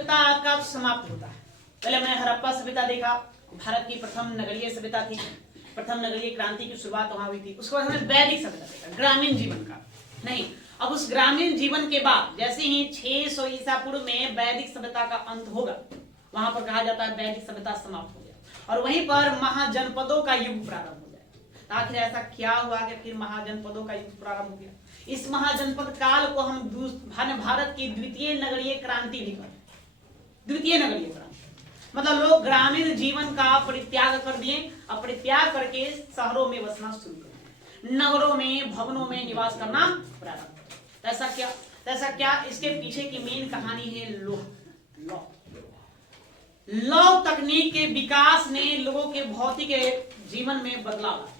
सभ्यता कब समाप्त होता है? पहले हमने हड़प्पा सभ्यता देखा, भारत की प्रथम नगरीय सभ्यता थी, प्रथम नगरीय क्रांति की शुरुआत वहां हुई थी। उसके बाद हमने वैदिक सभ्यता देखा, ग्रामीण जीवन का। नहीं, अब उस ग्रामीण जीवन के बाद जैसे ही 600 ईसा पूर्व में वैदिक सभ्यता का अंत होगा, वहां पर कहा जाता है वैदिक सभ्यता समाप्त हो गया और वहीं पर महाजनपदों का युग प्रारंभ हो जाएगा। आखिर ऐसा क्या हुआ कि फिर महाजनपदों का युग प्रारंभ हो गया? इस महाजनपद काल को हम भारत की द्वितीय नगरीय क्रांति भी कहते हैं। द्वितीय नगरीय क्रांति मतलब लोग ग्रामीण जीवन का परित्याग कर दिए और परित्याग करके शहरों में बसना शुरू कर दिए, नगरों में भवनों में निवास करना प्रारंभ कर। ऐसा क्या इसके पीछे की मेन कहानी है लौह तकनीक के विकास ने लोगों के भौतिक जीवन में बदलाव लाया,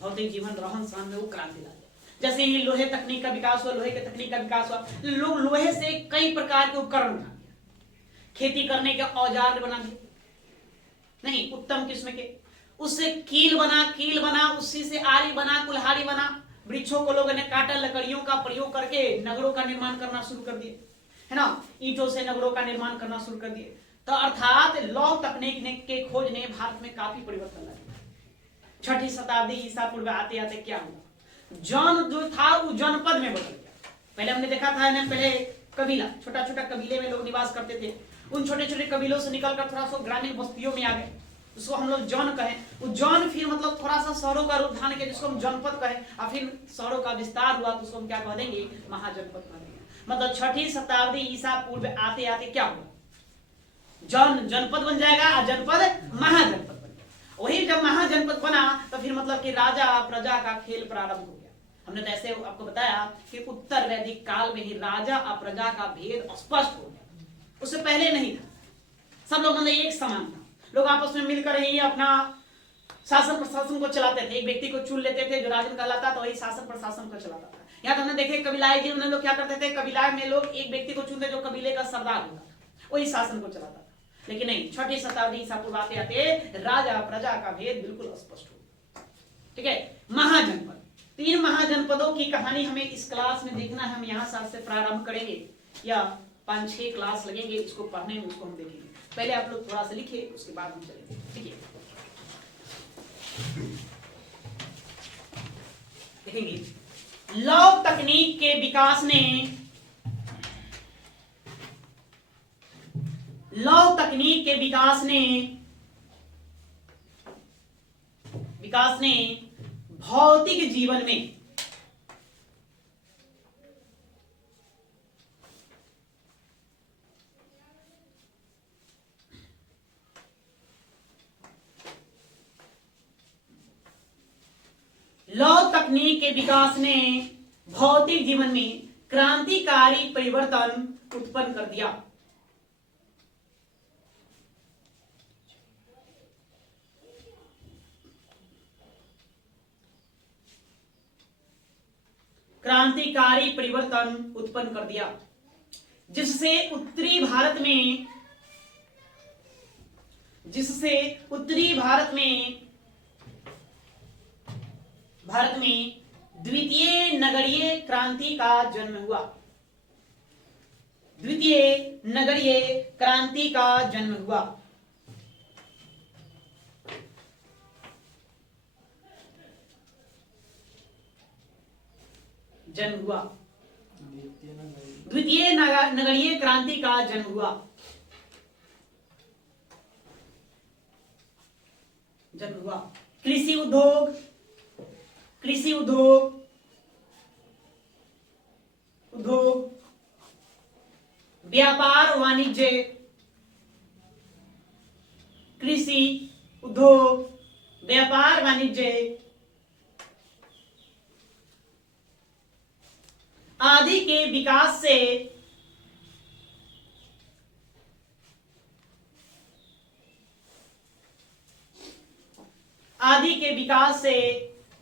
भौतिक जीवन रहन सहन में वो क्रांति ला। जैसे ही लोहे तकनीक का विकास हुआ, लोहे के तकनीक का विकास हुआ, लोग लोहे से कई प्रकार के उपकरण बना दिए, खेती करने के औजार बना दिए, नहीं उत्तम किस्म के, उससे कील बना, उसी से आरी बना, कुल्हाड़ी बना, वृक्षों को लोगों ने काटा, लकड़ियों का प्रयोग करके नगरों का निर्माण करना शुरू कर दिए, है ना, ईंटों से नगरों का निर्माण करना शुरू कर दिए। तो अर्थात लौह तकनीक के खोज ने भारत में काफी परिवर्तन ला दिया। छठी शताब्दी ईसा पूर्व आते आते क्या हुआ? जन जो था वो जनपद में बदल गया। पहले हमने देखा था ना, पहले कबीला, छोटा छोटा कबीले में लोग निवास करते थे, उन छोटे छोटे कबीलों से निकलकर थोड़ा सा ग्रामीण बस्तियों में आ गए, उसको हम लोग जन कहें। वो जन फिर मतलब थोड़ा सा शहरों का रूप धारण किया, जिसको हम जनपद कहें, और फिर शहरों का विस्तार हुआ तो उसको हम क्या कह देंगे? महाजनपद कह देंगे। मतलब छठी शताब्दी ईसा पूर्व आते आते क्या हुआ? जनपद बन जाएगा और जनपद महाजनपद बन जाएगा। वही जब महाजनपद बना तो फिर मतलब कि राजा प्रजा का खेल प्रारंभ हो गया। हमने तो ऐसे आपको बताया कि उत्तर वैदिक काल में ही राजा और प्रजा का भेद स्पष्ट हो गया, उससे पहले नहीं था। सब लोग मतलब एक समान था, लोग आपस में मिलकर ही अपना शासन प्रशासन को चलाते थे। एक व्यक्ति को चुन लेते थे जो राजन कहलाता, तो वही शासन प्रशासन को चलाता था। यहाँ तो हमने देखे कबीलाई जीवन लोग क्या करते थे, कबीला में लोग एक व्यक्ति को चुनते जो कबीले का सरदार होता था, वही शासन को चलाता था। लेकिन नहीं, छठी शताब्दी ईसा पूर्व आते आते राजा प्रजा का भेद बिल्कुल स्पष्ट हो। ठीक है, महाजनपद, 3 महाजनपदों की कहानी हमें इस क्लास में देखना है। हम यहाँ से प्रारंभ करेंगे या 5-6 क्लास लगेंगे इसको पढ़ने में, उसको हम देखेंगे। पहले आप लोग थोड़ा सा लिखिए, उसके बाद हम चलेंगे। ठीक है, देखेंगे लौह तकनीक के विकास ने भौतिक जीवन में क्रांतिकारी परिवर्तन उत्पन्न कर दिया। क्रांतिकारी परिवर्तन उत्पन्न कर दिया, जिससे उत्तरी भारत में द्वितीय नगरीय क्रांति का जन्म हुआ। द्वितीय नगरीय क्रांति का जन्म हुआ। द्वितीय नगरीय क्रांति का जन्म हुआ। कृषि उद्योग, व्यापार वाणिज्य, कृषि उद्योग, व्यापार वाणिज्य आदि के विकास से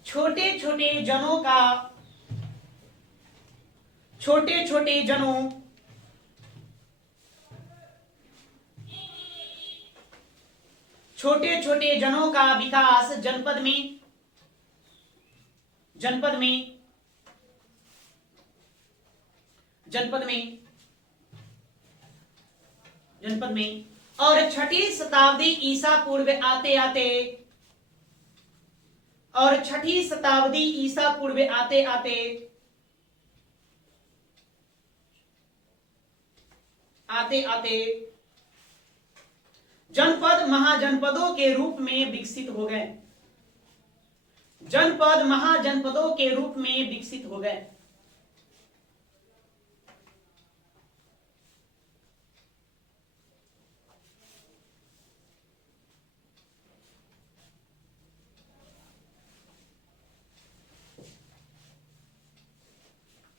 छोटे छोटे जनों का विकास जनपद में जनपद में। और छठी शताब्दी ईसा पूर्व आते आते जनपद महाजनपदों के रूप में विकसित हो गए। जनपद महाजनपदों के रूप में विकसित हो गए।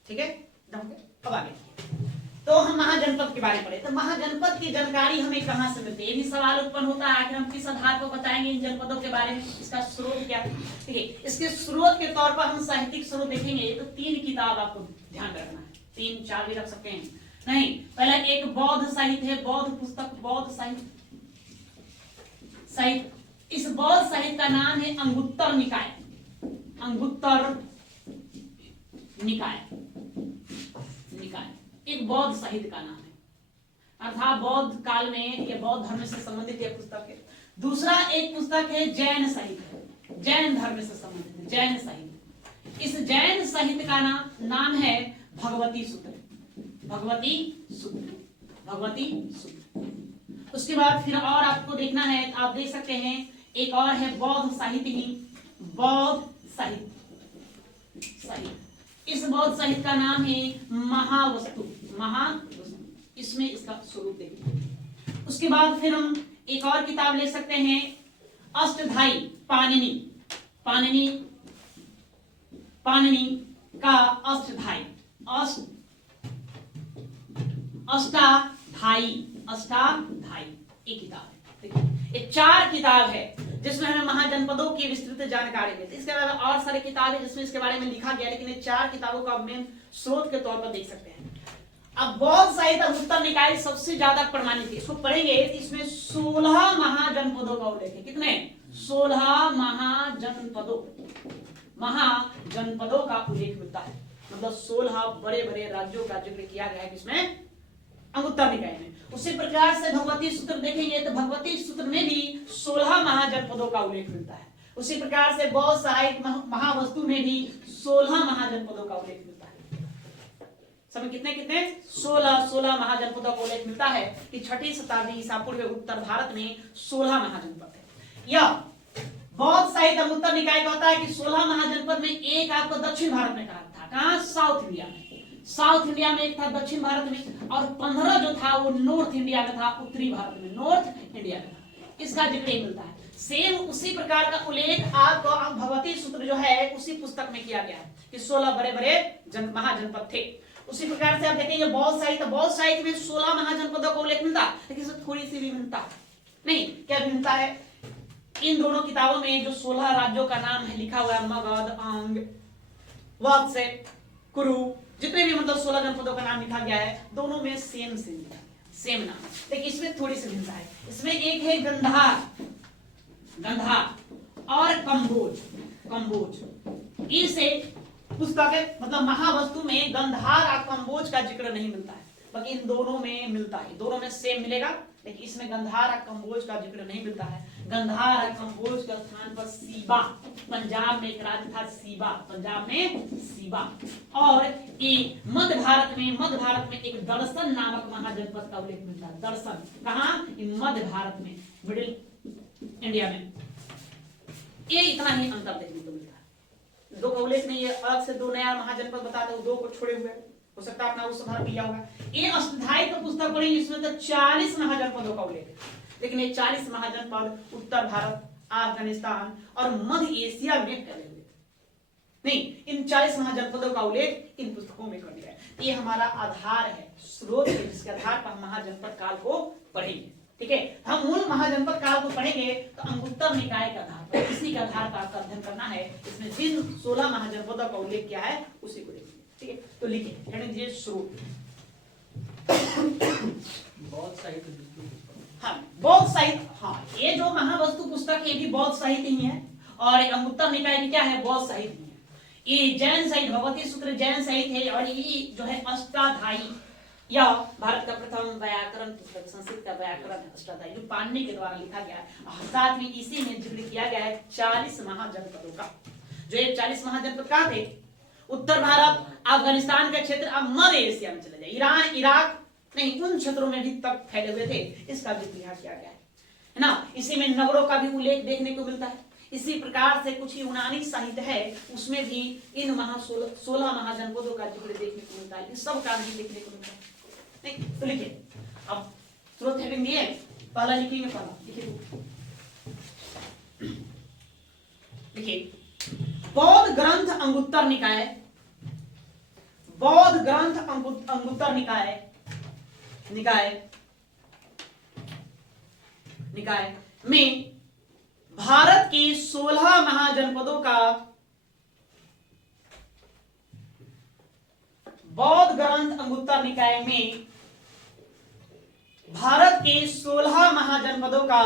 ठीक है, अब आगे तो हम महाजनपद के बारे में पढ़े। तो महाजनपद की जानकारी हमें कहां से मिलती है, ये भी सवाल उत्पन्न होता है। आखिर हम किस आधार पर बताएंगे इन जनपदों के बारे में, इसका स्रोत क्या है। ठीक है, इसके स्रोत के तौर पर हम साहित्यिक स्रोत देखेंगे तो 3 किताब आपको ध्यान रखना है, 3-4 भी रख सकते हैं। नहीं, पहला एक बौद्ध साहित्य है, बौद्ध पुस्तक, बौद्ध साहित्य। इस बौद्ध साहित्य का नाम है अंगुत्तर निकाय। अंगुत्तर निकाय एक बौद्ध साहित्य का नाम है, अर्थात बौद्ध काल में या बौद्ध धर्म से संबंधित यह पुस्तक है। दूसरा एक पुस्तक है जैन साहित्य, जैन धर्म से संबंधित जैन साहित्य। इस जैन साहित्य का नाम है भगवती सूत्र। उसके बाद फिर और आपको देखना है, आप देख सकते हैं एक और है बौद्ध साहित्य ही, बौद्ध साहित्य। इस बौद्ध साहित्य का नाम है महावस्तु। इसमें इसका स्वरूप देखिए। उसके बाद फिर हम एक और किताब ले सकते हैं अष्टधाई पाणिनि का अष्टधाई एक किताब है। ये 4 किताब है जिसमें हमें महाजनपदों की विस्तृत जानकारी मिलती है। इसके अलावा और सारे किताब है जिसमें इसके बारे में लिखा गया, लेकिन ये 4 किताबों का मेन स्रोत के तौर पर देख सकते हैं। अब बौद्ध साहित्य अंगुत्तर निकाय सबसे ज्यादा प्रमाणित है, इसको पढ़ेंगे। इसमें 16 महाजनपदों का उल्लेख है। कितने? 16 महाजनपदों का उल्लेख मिलता है। मतलब 16 बड़े बड़े राज्यों का जिक्र किया गया है किसमें? अंगुत्तर निकाय में। उसी प्रकार से भगवती सूत्र देखेंगे तो भगवती सूत्र में भी 16 महाजनपदों का उल्लेख मिलता है। उसी प्रकार से बौद्ध साहित्य महावस्तु में भी 16 महाजनपदों का उल्लेख मिलता है। समय कितने 16 महाजनपदों का उल्लेख मिलता है कि छठी शताब्दी ईसा पूर्व उत्तर भारत में 16 महाजनपद है। यह बौद्ध साहित्य अंगुत्तर निकाय कहता है कि 16 महाजनपद में एक आपको दक्षिण भारत में कहा था। कहां? साउथ इंडिया में। साउथ इंडिया में एक था, दक्षिण भारत में, और 15 जो था वो नॉर्थ इंडिया में था, उत्तरी भारत में, नॉर्थ इंडिया में था। इसका जिक्र मिलता है। सेम उसी प्रकार का उल्लेख आपको भगवती सूत्र जो है उसी पुस्तक में किया गया है कि 16 बड़े बड़े महाजनपद थे। उसी प्रकार से आप देखेंगे बौद्ध साहित्य में 16 महाजनपदों का उल्लेख मिलता है, लेकिन इसमें थोड़ी सी भी मिलता नहीं। क्या मिलता है? इन दोनों किताबों में जो 16 राज्यों का नाम है लिखा हुआ है, मगध, अंग, वत्स, कुरु, जितने भी मतलब 16 जनपदों का नाम लिखा गया है, दोनों में सेम नाम, लेकिन इसमें थोड़ी सी भिन्नता है। इसमें एक है गंधार और कंबोज। इसे पुस्तक है, मतलब महावस्तु में गंधार और कंबोज का जिक्र नहीं मिलता है, बाकी इन दोनों में मिलता है। दोनों में सेम मिलेगा, लेकिन इसमें गंधार और कंबोज का जिक्र नहीं मिलता है। गंधार और कंबोज के स्थान पर सीबा, पंजाब में एक राज्य था सीबा, पंजाब में सीबा। और ये मध्य भारत में एक दर्शन नामक महाजनपद का उल्लेख मिलता है। दर्शन कहां? मध्य भारत में, मिडिल इंडिया में। ये इतना ही अंतर देखने को मिलता है। 2 का उल्लेख नहीं है, अलग से 2 नया महाजनपद बताते हैं, 2 को छोड़े हुए हो सकता है अपना उस किया होगा। ये अष्टधाई का पुस्तक पढ़ेंगे, इसमें तो 40 महाजनपदों का उल्लेख है, लेकिन ये 40 महाजनपद उत्तर भारत, अफगानिस्तान और मध्य एशिया में फैले हुए थे। नहीं, इन 40 महाजनपदों का उल्लेख इन पुस्तकों में कर दिया है। ये हमारा आधार है, स्रोत है, जिसके आधार पर हम महाजनपद काल को पढ़ेंगे। ठीक है, हम मूल महाजनपद काल को पढ़ेंगे तो अंगुत्तर निकाय के आधार पर, इसी के आधार पर आपका अध्ययन करना है। इसमें जिन 16 महाजनपदों का उल्लेख किया है उसी को देखिए। ठीक है, तो लिखिए स्रोत। बौद्ध साहित्य, हाँ, बौद्ध साहित्य, हाँ, ये जो महावस्तु पुस्तक है ये भी बौद्ध साहित्य ही है, और अंगुत्तर निकाय भी क्या है? बौद्ध साहित्य ही है। ये जैन साहित्य, भगवती सूत्र जैन साहित्य है, और ये जो है अष्टाध्यायी यह भारत का प्रथम व्याकरण पुस्तक संस्कृत का व्याकरण अष्टाध्यायी जो पाणिनि के द्वारा लिखा गया है। और साथ में इसी में जिक्र किया गया है 40 महाजनपदों का। जो ये 40 महाजनपद कहाँ थे? उत्तर भारत, अफगानिस्तान का क्षेत्र, अब मध्य एशिया में चले जाए, ईरान, इराक नहीं, उन क्षेत्रों में भी तक फैले हुए थे। इसका जिक्र यहाँ किया गया है ना। इसी में नगरों का भी उल्लेख देखने को मिलता है। इसी प्रकार से कुछ यूनानी साहित्य है, उसमें भी इन 16 महाजनपदों का जिक्र देखने को मिलता है। इस सब का भी देखने को मिलता है। नहीं तो लिखिए, अब स्रोत हेडिंग दिए, पहला लिखेंगे, पहला लिखिए बौद्ध ग्रंथ अंगुत्तर निकाय, बौद्ध ग्रंथ अंगुत्तर निकाय में भारत के 16 महाजनपदों का, बौद्ध ग्रंथ अंगुत्तर निकाय में भारत के 16 महाजनपदों का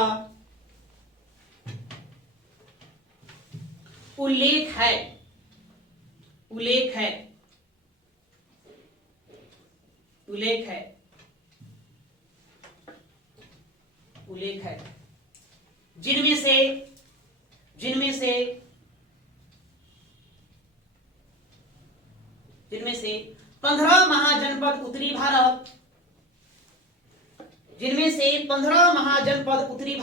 उल्लेख है, उल्लेख है, उल्लेख है, उल्लेख है, जिनमें से 15 महाजनपद उत्तरी भारत, जिनमें से 15 महाजनपद उत्तरी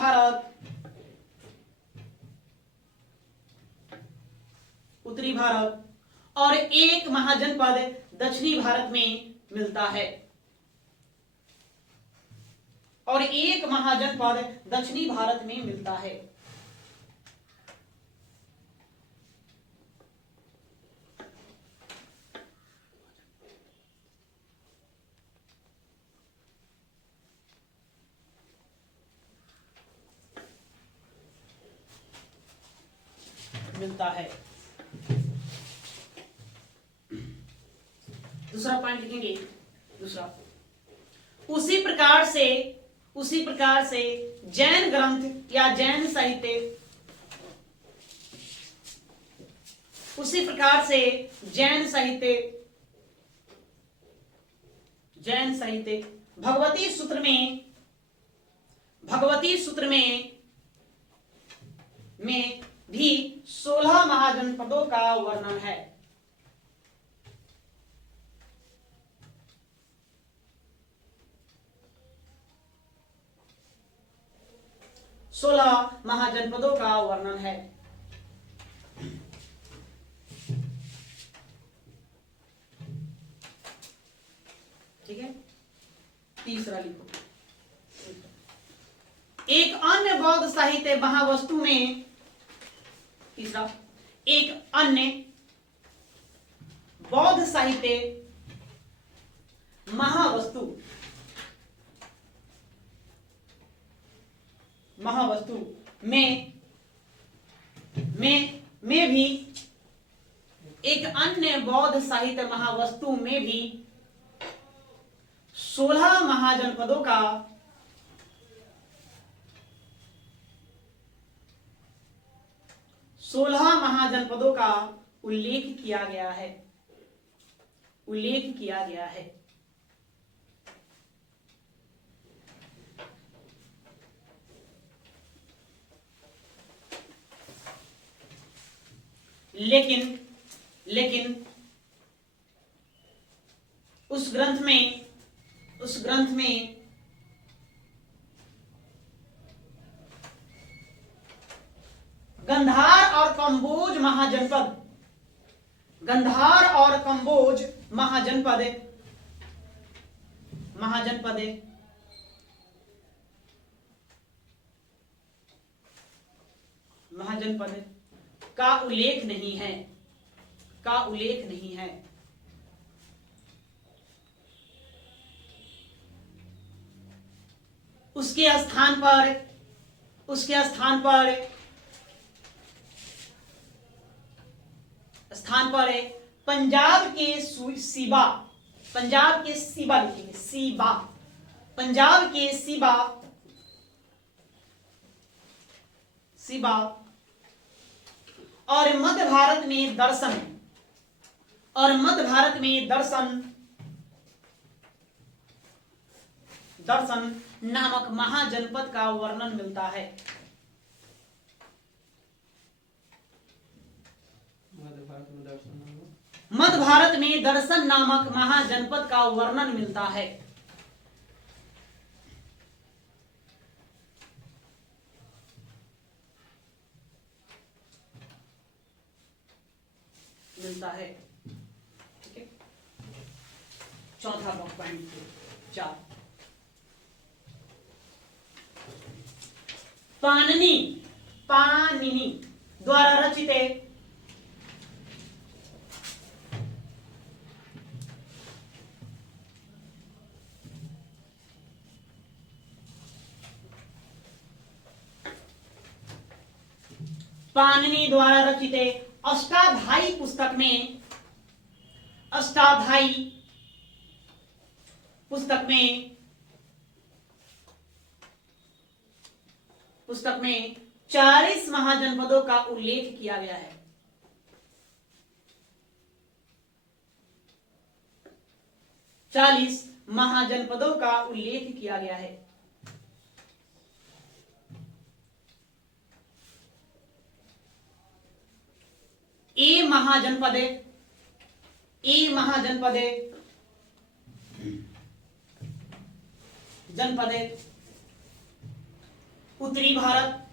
भारत, और एक महाजनपद दक्षिणी भारत में मिलता है, और एक महाजनपद दक्षिणी भारत में मिलता है। मिलता है। दूसरा पॉइंट लिखेंगे, दूसरा, उसी प्रकार से जैन ग्रंथ या जैन साहित्य, उसी प्रकार से जैन साहित्य भगवती सूत्र में भी 16 महाजनपदों का वर्णन है। 16 महाजनपदों का वर्णन है। ठीक है, तीसरा लिखो, एक अन्य बौद्ध साहित्य महावस्तु में, तीसरा, एक अन्य बौद्ध साहित्य महावस्तु में भी, एक अन्य बौद्ध साहित्य महावस्तु में भी 16 महाजनपदों का, 16 महाजनपदों का उल्लेख किया गया है, उल्लेख किया गया है। लेकिन उस ग्रंथ में गंधार और कंबोज महाजनपद का उल्लेख नहीं है, उसके स्थान पर पंजाब के सीबा लिखेंगे, पंजाब के सीबा और मध्य भारत में दर्शन दर्शन नामक महाजनपद का वर्णन मिलता है। मध्य भारत में दर्शन नामक महाजनपद का वर्णन मिलता है। ठीक है, चौथा पॉइंट 4, पाणिनि द्वारा रचित अष्टाध्यायी पुस्तक में 40 महाजनपदों का उल्लेख किया गया है। 40 महाजनपदों का उल्लेख किया गया है। ए महाजनपदे जनपदे उत्तरी भारत,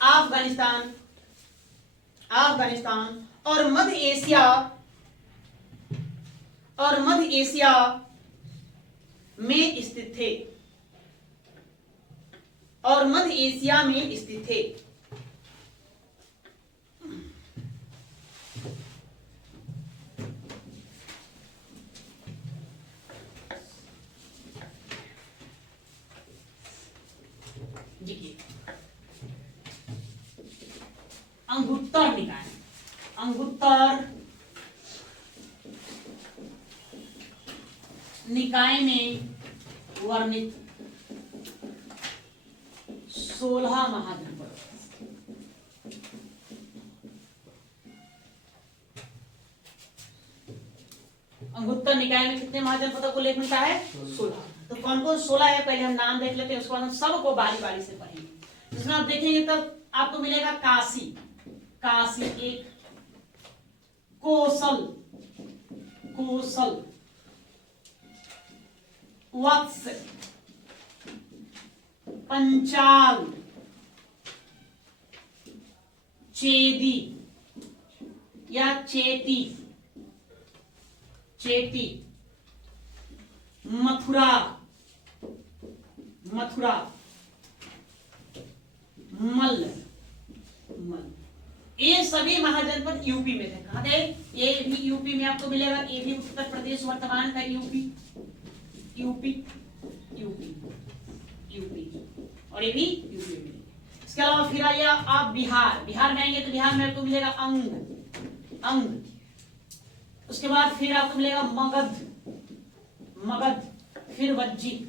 अफगानिस्तान और मध्य एशिया में स्थित थे। अंगुत्तर निकाय में वर्णित 16 महाजनपद। अंगुत्तर निकाय में कितने महाजनपदों को उल्लेख मिलता है? 16। तो कौन कौन 16 है पहले हम नाम देख लेते हैं, उसके बाद हम सबको बारी बारी से पढ़ेंगे। जिसमें आप देखेंगे तब आपको मिलेगा काशी एक, कोसल, वत्स, पंचाल, चेदी या चेती, मथुरा, मल। ये सभी महाजनपद यूपी में थे। कहां थे? ये भी यूपी में आपको मिलेगा। ये भी उत्तर प्रदेश वर्तमान का यूपी और ये भी यूपी में। इसके अलावा फिर आइए आप बिहार में आएंगे तो बिहार में आपको मिलेगा अंग। उसके बाद फिर आपको मिलेगा मगध, फिर वज्जी,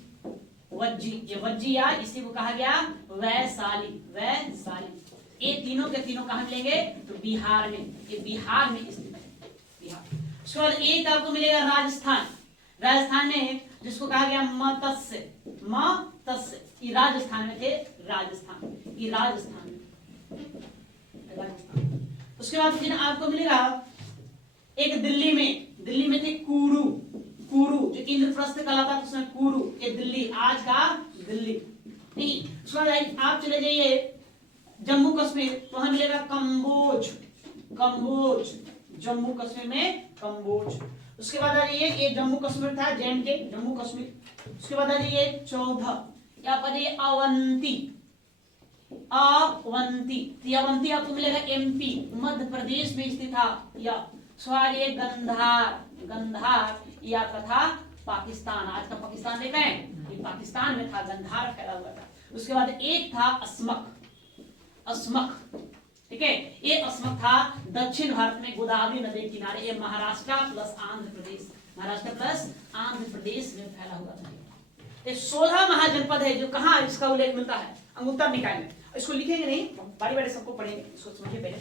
ये वज्जी या इसी को कहा गया वैशाली। ये तीनों के तीनों कहां मिलेंगे? तो बिहार में। ये बिहार में स्थित है, बिहार। उसके बाद एक आपको मिलेगा राजस्थान में, जिसको कहा गया मत्स्य। ये राजस्थान में थे, ये राजस्थान। उसके बाद फिर आपको मिलेगा एक दिल्ली में थे कुरु, जो इंद्रप्रस्थ कहलाता था, उसमें कुरु। ये दिल्ली, आज का दिल्ली। ठीक, उसके बाद आप चले जाइए जम्मू कश्मीर, तो वहां मिलेगा कंबोज, जम्मू कश्मीर में कंबोज। उसके बाद आ जाइए, ये जम्मू कश्मीर था, J&K जम्मू कश्मीर। उसके बाद आ जाइए 14, यहाँ पर ये अवंती। अवंती आपको मिलेगा MP मध्य प्रदेश में स्थित था। या ये गंधार, ये आपका था पाकिस्तान। आज का पाकिस्तान देख रहे हैं, ये पाकिस्तान में था, गंधार फैला हुआ था। उसके बाद एक था अस्मक, ठीक है। ये अस्मक था दक्षिण भारत में गोदावरी नदी के किनारे। ये महाराष्ट्र प्लस आंध्र प्रदेश में फैला हुआ था। ये 16 महाजनपद है जो कहाँ इसका उल्लेख मिलता है? अंगुत्तर निकाय में। इसको लिखेंगे नहीं, बारी बारी सबको पढ़ेंगे, इसको समझिए पहले।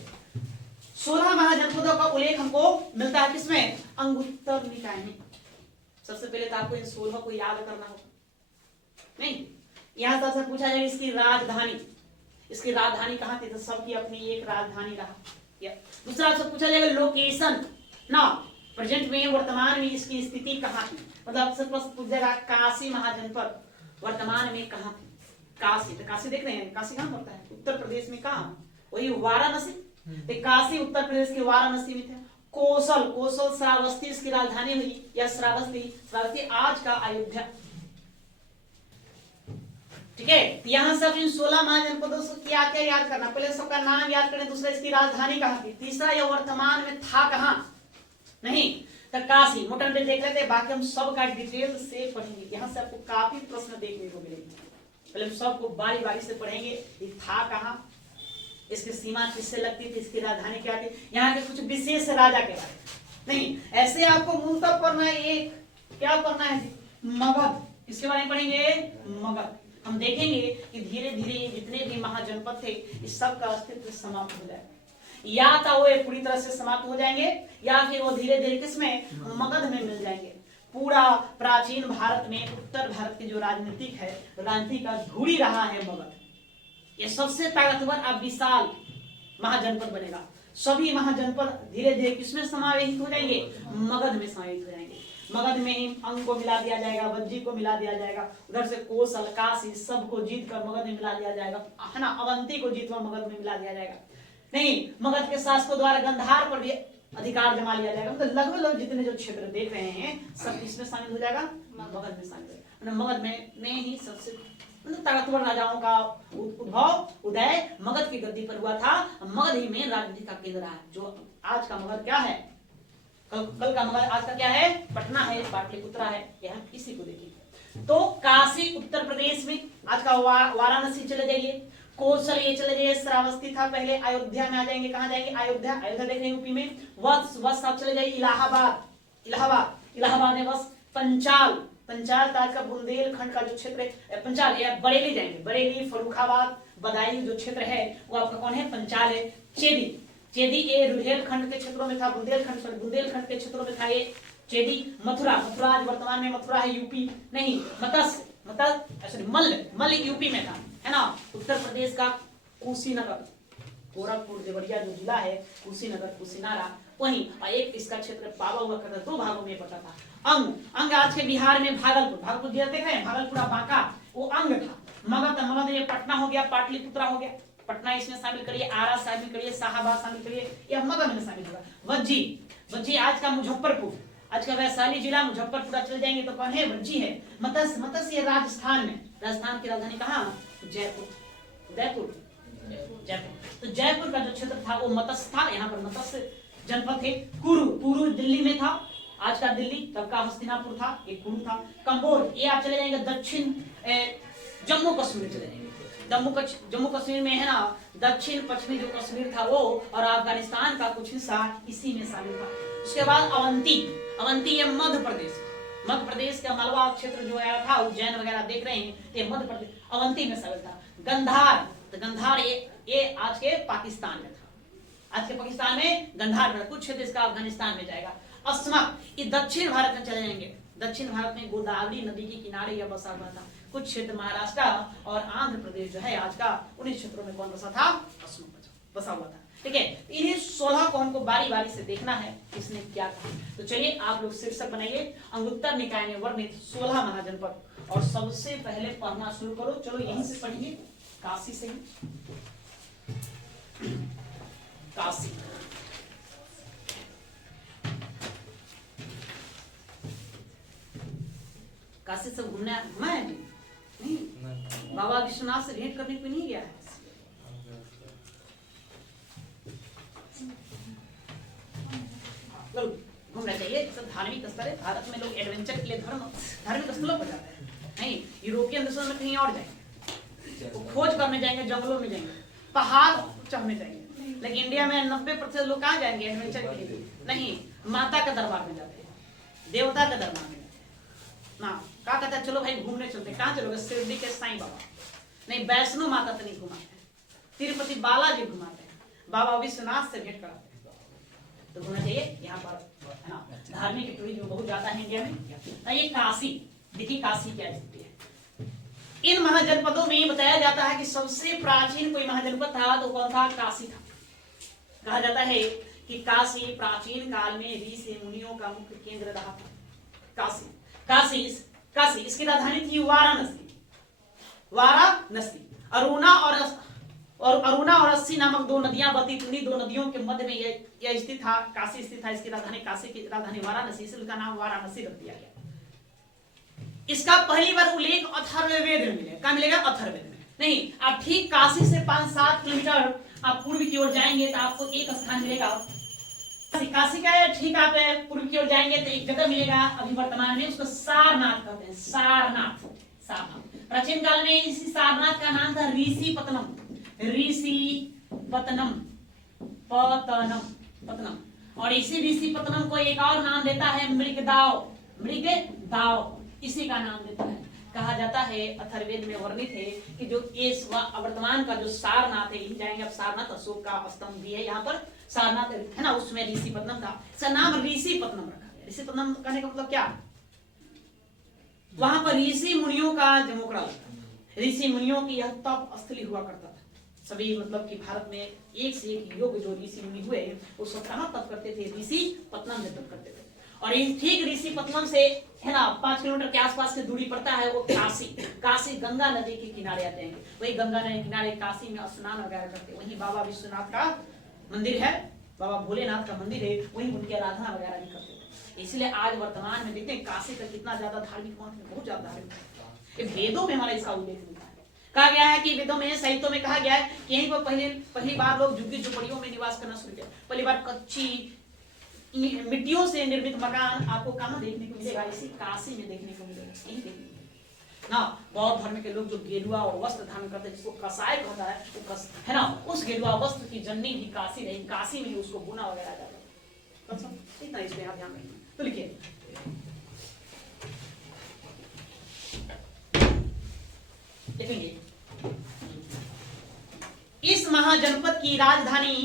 16 महाजनपदों का उल्लेख हमको मिलता है किसमें? अंगुत्तर निकाय में। सबसे पहले तो आपको इन 16 को याद करना होगा। नहीं, यहां से पूछा जाए इसकी राजधानी, इसकी राजधानी कहां थी? तो सबकी अपनी एक राजधानी रहा। दूसरा आपसे पूछा जाएगा लोकेशन ना, प्रेजेंट में वर्तमान में इसकी स्थिति कहां थी? मतलब आपसे पूछ जाएगा काशी महाजनपद वर्तमान में कहां थी? काशी, तो काशी देख रहे हैं, काशी कहां पड़ता है? उत्तर प्रदेश में। कहां? वही वाराणसी। तो काशी उत्तर प्रदेश के वाराणसी में था। कौशल, कौशल श्रावस्ती इसकी राजधानी हुई, या श्रावस्ती, श्रावस्ती आज का अयोध्या। ठीक है, यहां सब इन 16 महाजनपदों से क्या क्या याद करना? पहले सबका नाम याद करें, दूसरा इसकी राजधानी कहां थी, तीसरा यह वर्तमान में था कहां? नहीं तो काशी मोटा मोटे देख लेते हैं, बाकी हम सब का डिटेल से पढ़ेंगे। यहां से आपको काफी प्रश्न देखने को मिलेंगे। पहले हम सबको बारी बारी से पढ़ेंगे। ये था कहां, इसकी सीमा किससे लगती थी, इसकी राजधानी क्या थी, यहाँ के कुछ विशेष राजा के बारे में। नहीं, ऐसे आपको मूलतः पढ़ना है, एक क्या पढ़ना है? मगध। इसके बारे में पढ़ेंगे मगध। हम देखेंगे कि धीरे धीरे ये जितने भी महाजनपद थे इस सब का अस्तित्व समाप्त हो जाएगा, या तो वो पूरी तरह से समाप्त हो जाएंगे या फिर वो धीरे धीरे किसमें? मगध में मिल जाएंगे। पूरा प्राचीन भारत में उत्तर भारत की जो राजनीतिक है, राजनीति का धूड़ी रहा है मगध। ये सबसे ताकतवर अब विशाल महाजनपद बनेगा। सभी महाजनपद धीरे धीरे किसमें समावेशित हो जाएंगे? मगध में समावेशित हो जाएंगे। मगध में ही अंग को मिला दिया जाएगा, वज्जी को मिला दिया जाएगा, उधर से कौशल, काशी सबको जीत कर मगध में मिला दिया जाएगा, है ना, अवंती को जीतकर मगध में मिला दिया जाएगा। नहीं, मगध के शासकों द्वारा गंधार पर भी अधिकार जमा लिया जाएगा। मतलब लगभग लोग जितने जो क्षेत्र देख रहे हैं सब किसमें शामिल हो जाएगा? मगध में शामिल हो जाएगा। मगध में ही सबसे मतलब ताकतवर राजाओं का उद्भव, उदय मगध की गद्दी पर हुआ था। मगध ही में राजनीति का केंद्र है। जो आज का मगध क्या है, कल का मगध आज का क्या है? पटना है, पाटलिपुत्रा है। यह इसी को देखिए। तो काशी उत्तर प्रदेश में, आज का वाराणसी चले जाइए, कौशल ये चले जाइए, श्रावस्ती था पहले, अयोध्या में आ जाएंगे। कहां जाएंगे? अयोध्या। अयोध्या देख रहे हैं यूपी में। वत्स आप चले जाइए इलाहाबाद, इलाहाबाद में वत्स। पंचाल, पंचाल आज का बुंदेलखंड का जो क्षेत्र है, पंचाल या बरेली जाएंगे, बरेली, फर्रुखाबाद, बदायूं जो क्षेत्र है वो आपका कौन है? पंचाल है। चेदी, चेदी ये रुहेलखंड के क्षेत्रों में था, बुंदेलखंड के क्षेत्रों में था ये चेदी। मथुरा, मथुरा आज वर्तमान में मथुरा है यूपी। नहीं, मल्ल यूपी में था, है ना। उत्तर प्रदेश का कुशीनगर, गोरखपुर देवरिया जो जिला है, कुशीनगर, कुशीनारा वहीं, और एक इसका क्षेत्र पावा हुआ करता, दो भागों में बटा था। अंग आज के बिहार में भागलपुर जिला देख रहे हैं, भागलपुर बांका वो अंग था। मगध ये पटना हो गया, पाटलिपुत्रा हो गया, पटना इसमें शामिल करिए, आरा शामिल करिए, शाहाबाद शामिल करिए, यह मगध में शामिल होगा। वज्जी आज का मुजफ्फरपुर, आज का वैशाली जिला, मुजफ्फरपुर चले जाएंगे तो कौन है? वज्जी है। मत्स्य राजस्थान में, राजस्थान की राजधानी कहाँ? जयपुर। तो जयपुर का जो क्षेत्र था वो मत्स्य था, यहाँ पर मत्स्य जनपद थे। कुरु दिल्ली में था, आज का दिल्ली, तब का हस्तिनापुर था, एक कुरु था। कंबोज ये आप चले जाएंगे दक्षिण जम्मू कश्मीर चले जाएंगे। जम्मू कश्मीर में है ना, दक्षिण पश्चिमी जो कश्मीर था वो, और अफगानिस्तान का कुछ हिस्सा इसी में शामिल था। उसके बाद अवंती ये मध्य प्रदेश का मालवा क्षेत्र जो आया था, उज्जैन वगैरह देख रहे हैं, ये मध्य प्रदेश अवंती में शामिल था। गंधार, तो गंधार ये आज के पाकिस्तान में था, आज के पाकिस्तान में गंधार में, कुछ क्षेत्र इसका अफगानिस्तान में जाएगा। अस्मक ये दक्षिण भारत में चले जाएंगे, दक्षिण भारत में गोदावरी नदी के किनारे यह बसा हुआ था। कुछ क्षेत्र महाराष्ट्र और आंध्र प्रदेश जो है आज का, उन्हीं क्षेत्रों में कौन बसा था? अस्मक बसा हुआ था। ठीक है, इन्हीं 16 को हमको बारी बारी से देखना है किसने क्या कहा। तो चलिए आप लोग शीर्षक बनाइए, अंगुत्तर निकाय में वर्णित 16 महाजनपद, और सबसे पहले पढ़ना शुरू करो। चलो यहीं से पढ़िए, काशी से ही। काशी, काशी से घूमना है नहीं? बाबा विश्वनाथ से भेंट करने को नहीं गया है? घूमना चाहिए। सब धार्मिक स्थल है, भारत में लोग एडवेंचर के लिए धार्मिक स्थलों पर जाते हैं। नहीं, यूरोपियन देशों में कहीं और जाएंगे, वो खोज करने जाएंगे, जंगलों में जाएंगे, पहाड़ चढ़ने जाएंगे। लेकिन इंडिया में 90% लोग कहाँ जाएंगे एडवेंचर के लिए? नहीं, माता के दरबार में जाते हैं, देवता के दरबार में जाते हैं ना। क्या कहता है? चलो भाई घूमने चलते हैं। कहाँ चलोगे? शिरडी के साईं बाबा। नहीं, वैष्णो माता तो नहीं घुमाते हैं, तिरुपति बालाजी घुमाते हैं, बाबा विश्वनाथ से भेंट कराते हैं। तो होना चाहिए यहाँ पर, है ना। धार्मिक टूरिज्म बहुत ज्यादा है इंडिया में। तो ये काशी, देखिए काशी क्या स्थिति है। इन महाजनपदों में बताया जाता है कि सबसे प्राचीन कोई महाजनपद था तो कौन था? काशी था। कहा जाता है कि काशी प्राचीन काल में ऋषि मुनियों का मुख्य केंद्र रहा था। काशी काशी काशी इसकी राजधानी थी वाराणसी। वाराणसी अरुणा और अस्सी नामक दो नदियां बहती थी। दो नदियों के मध्य में यह स्थित था, काशी स्थित था। इसकी राजधानी काशी की राजधानी वाराणसी, इसलिए इसका नाम वाराणसी रख दिया गया। इसका पहली बार उल्लेख अथर्ववेद में मिलेगा। क्या मिलेगा? अथर्ववेद में नहीं। आप ठीक काशी से 5-7 किलोमीटर आप पूर्व की ओर जाएंगे तो आपको एक स्थान मिलेगा। काशी का ठीक आप पूर्व की ओर जाएंगे तो एक जगह मिलेगा, अभी वर्तमान में उसको सारनाथ कहते हैं। सारनाथ, सारनाथ। प्राचीन काल में इसी सारनाथ का नाम था ऋषिपत्तनम। ऋषिपत्तनम, पत्तनम। और इसी ऋषिपत्तनम को एक और नाम देता है मृगदाव। मृगदाव इसी का नाम देता है। कहा जाता है, अथर्ववेद में वर्णित है कि जो इस वर्तमान का जो सारनाथ है, यही जाएंगे अब सारनाथ, अशोक का स्तंभ भी है यहाँ पर सारनाथ है ना, उसमें ऋषिपत्तनम था। इसका नाम ऋषिपत्तनम रखा गया। ऋषिपत्तनम कहने का मतलब क्या? वहां पर ऋषि मुनियों का जमोकड़ा लगता था। ऋषि मुनियों की यह तप स्थली हुआ करता था। सभी मतलब कि भारत में एक से एक योग जो ऋषि मुनि हुए वो सब कहाँ तप करते थे? ऋषिपत्तनम में तप करते थे। और ठीक ऋषिपत्तनम से, है ना, 5 किलोमीटर के आसपास की दूरी पड़ता है वो काशी। काशी गंगा नदी के किनारे आते हैं। वही गंगा नदी के किनारे काशी में स्नान वगैरह करते हैं। वहीं बाबा विश्वनाथ का मंदिर है, बाबा भोलेनाथ का मंदिर है, वहीं उनकी आराधना वगैरह भी करते हैं। इसलिए आज वर्तमान में देखते हैं काशी का कितना ज्यादा धार्मिक महत्व है, बहुत ज्यादा धार्मिक। वेदों में हमारा इसका उल्लेख मिलता है। कहा गया है कि वेदों में, साहित्यों में कहा गया है कि यहीं पर पहली बार लोग झुग्गी झोपड़ियों में निवास करना शुरू किया। पहली बार कच्ची मिट्टियों से निर्मित मकान आपको कहां देखने को मिलेगा? इसी काशी में देखने को मिलेगा। यही देखने को मिलेगा ना। बौद्ध धर्म के लोग जो गेरुआ वस्त्र धारण करते हैं, जिसको कसाय कहता है, वो है ना, उस गेरुआ वस्त्र की जननी भी काशी रही। काशी में ही उसको बुना वगैरह जाता है। इतना इस पे आप ध्यान रखिए। तो लिखिए, देखेंगे इस महाजनपद की राजधानी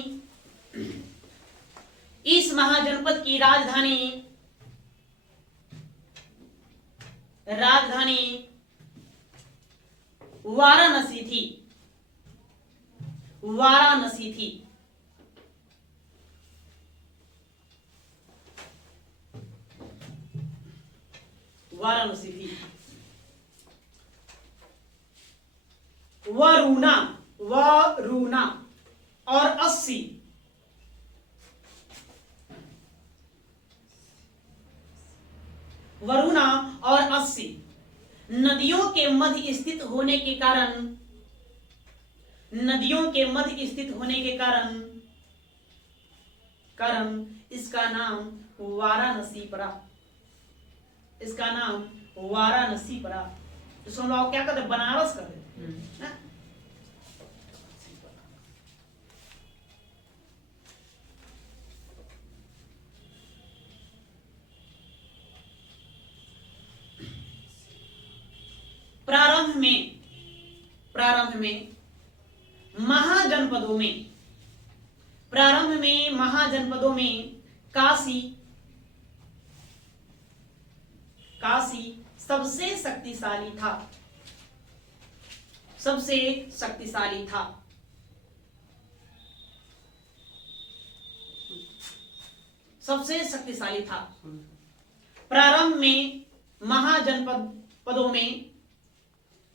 वाराणसी थी। वाराणसी थी। वाराणसी थी। वरुणा और 80 वरुणा और 80 नदियों के मध्य स्थित होने के कारण इसका नाम वाराणसी पड़ा। तो सुन लो, क्या कहते? बनारस कर देते। प्रारंभ में महाजनपदों में काशी सबसे शक्तिशाली था। प्रारंभ में महाजनपदों में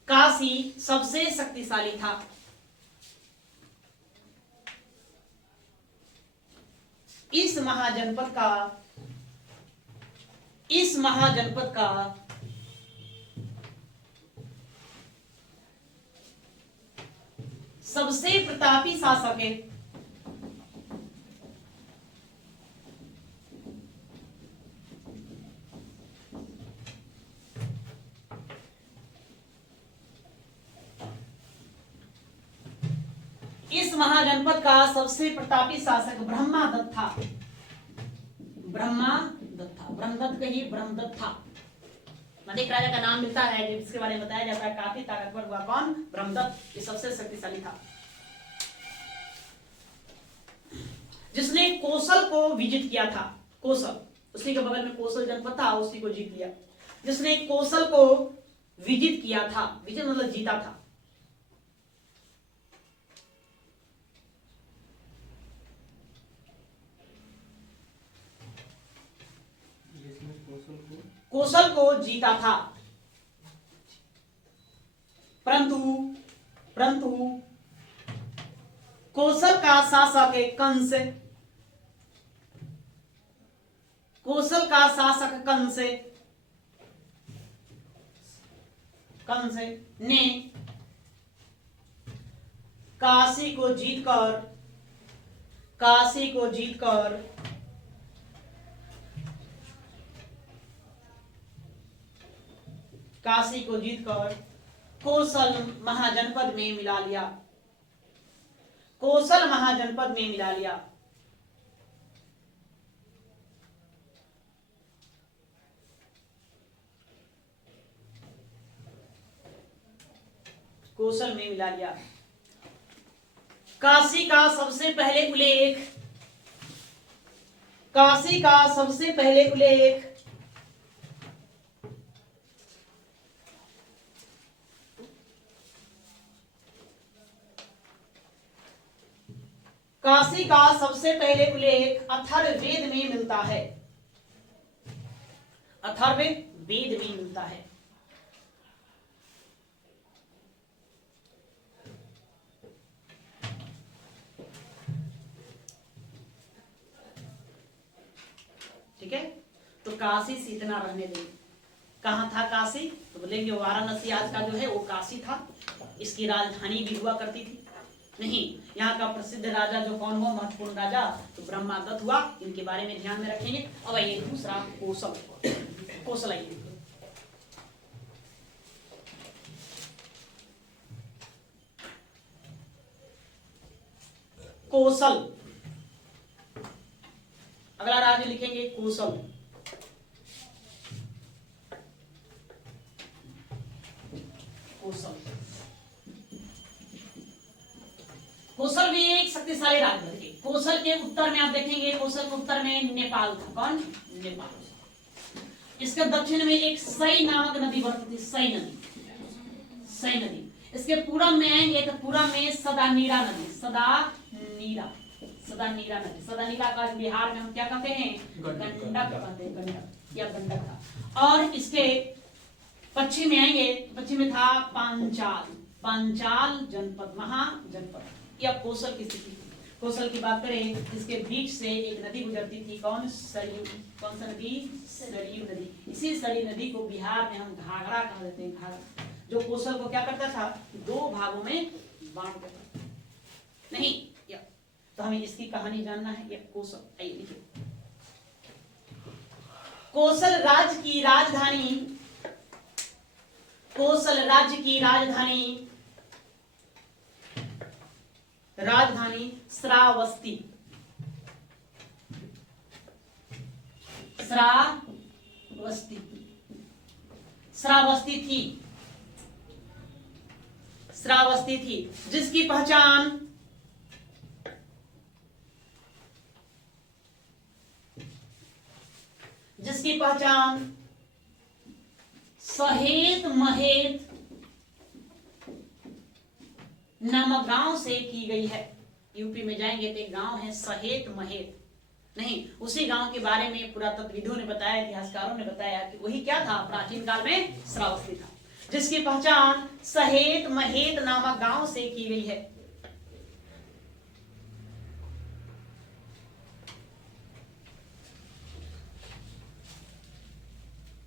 काशी सबसे शक्तिशाली था। इस महाजनपद का सबसे प्रतापी शासक है। इस महाजनपद का सबसे प्रतापी शासक ब्रह्मदत्त था। ब्रह्मदत्त कहिए, ब्रह्मदत्त था। एक राजा का नाम मिलता है जिसके बारे में बताया जाता है काफी ताकतवर हुआ। कौन? ब्रह्मदत्त। ये सबसे शक्तिशाली था। जिसने कोसल को विजिट किया था। कोसल, उसी के बगल में कोसल जनपद था, उसी को जीत लिया। जिसने कोसल को विजित किया था, विजित मतलब जीता था। कोसल को जीता था, परंतु कोसल का शासक कंस, कोसल का शासक कंस ने काशी को जीतकर कोसल महाजनपद में मिला लिया। कोसल महाजनपद में मिला लिया। कोसल में मिला लिया। काशी का सबसे पहले उल्लेख, काशी का सबसे पहले उल्लेख काशी का सबसे पहले उल्लेख अथर्ववेद में मिलता है। अथर्ववेद में मिलता है। ठीक है, तो काशी से इतना रहने देंगे। कहां था काशी? तो बोलेंगे वाराणसी आज का जो है वो काशी था। इसकी राजधानी भी हुआ करती थी। नहीं, यहाँ का प्रसिद्ध राजा जो कौन हुआ, महत्वपूर्ण राजा, तो ब्रह्मादत्त हुआ। इनके बारे में ध्यान में रखेंगे। अब आइए दूसरा कोसल। कोसल आइए, कोसल, अगला राज्य लिखेंगे कोसल। कोसल, कोसल भी एक शक्तिशाली राज्य है। कोसल के उत्तर में आप देखेंगे, कोसल के उत्तर में नेपाल था। कौन? नेपाल। इसके दक्षिण में एक सई नामक नदी बहती थी, सई नदी। इसके पूरब में आएंगे तो पूरब में सदानीरा नदी, सदानीरा नदी। सदानीरा का बिहार में हम क्या कहते हैं? गंडक कहते हैं, गंडक या गंडक था। और इसके पश्चिम में आएंगे, पश्चिम में था पांचाल जनपद, महाजनपद। अब कोसल की स्थिति, कोसल की बात करें, इसके बीच से एक नदी गुजरती थी। कौन? सरयू। कौन सा नदी? सरयू नदी। इसी सरयू नदी को बिहार में हम घाघरा कह देते हैं, घाघरा। जो कोसल को क्या करता था? दो भागों में बांट देता था। नहीं, तो हमें इसकी कहानी जानना है। ये कोसल, आइए लिखिए। कोसल राज्य की राजधानी श्रावस्ती थी, जिसकी पहचान सहेत महेत नामक गांव से की गई है। यूपी में जाएंगे तो एक गांव है सहेत महेत। नहीं, उसी गांव के बारे में पुरातत्वविदों ने बताया, इतिहासकारों ने बताया कि वही क्या था? प्राचीन काल में श्रावस्ती था, जिसकी पहचान सहेत महेत नामक गांव से की गई है।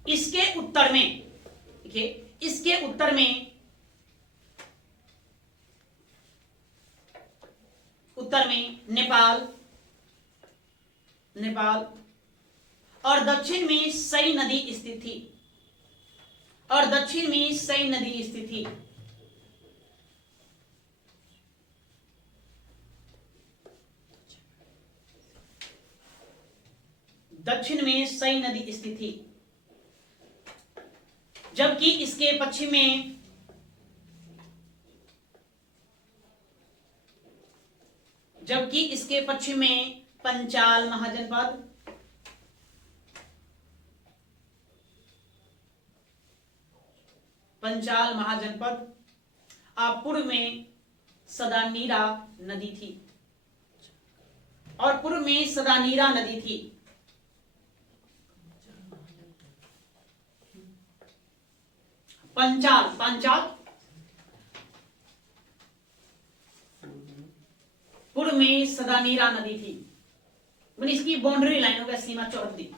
इसके उत्तर में, देखिए, इसके उत्तर में नेपाल और दक्षिण में सई नदी स्थित थी। दक्षिण में सई नदी स्थित थी। जबकि इसके पश्चिम में पंचाल महाजनपद, पंचाल महाजनपद। पूर्व में सदानीरा नदी थी, और पूर्व में सदानीरा नदी थी। पंचाल, पंचाल पूर्व में सदानीरा नदी थी। मैंने इसकी बाउंड्री लाइनों का सीमा चौड़ दी।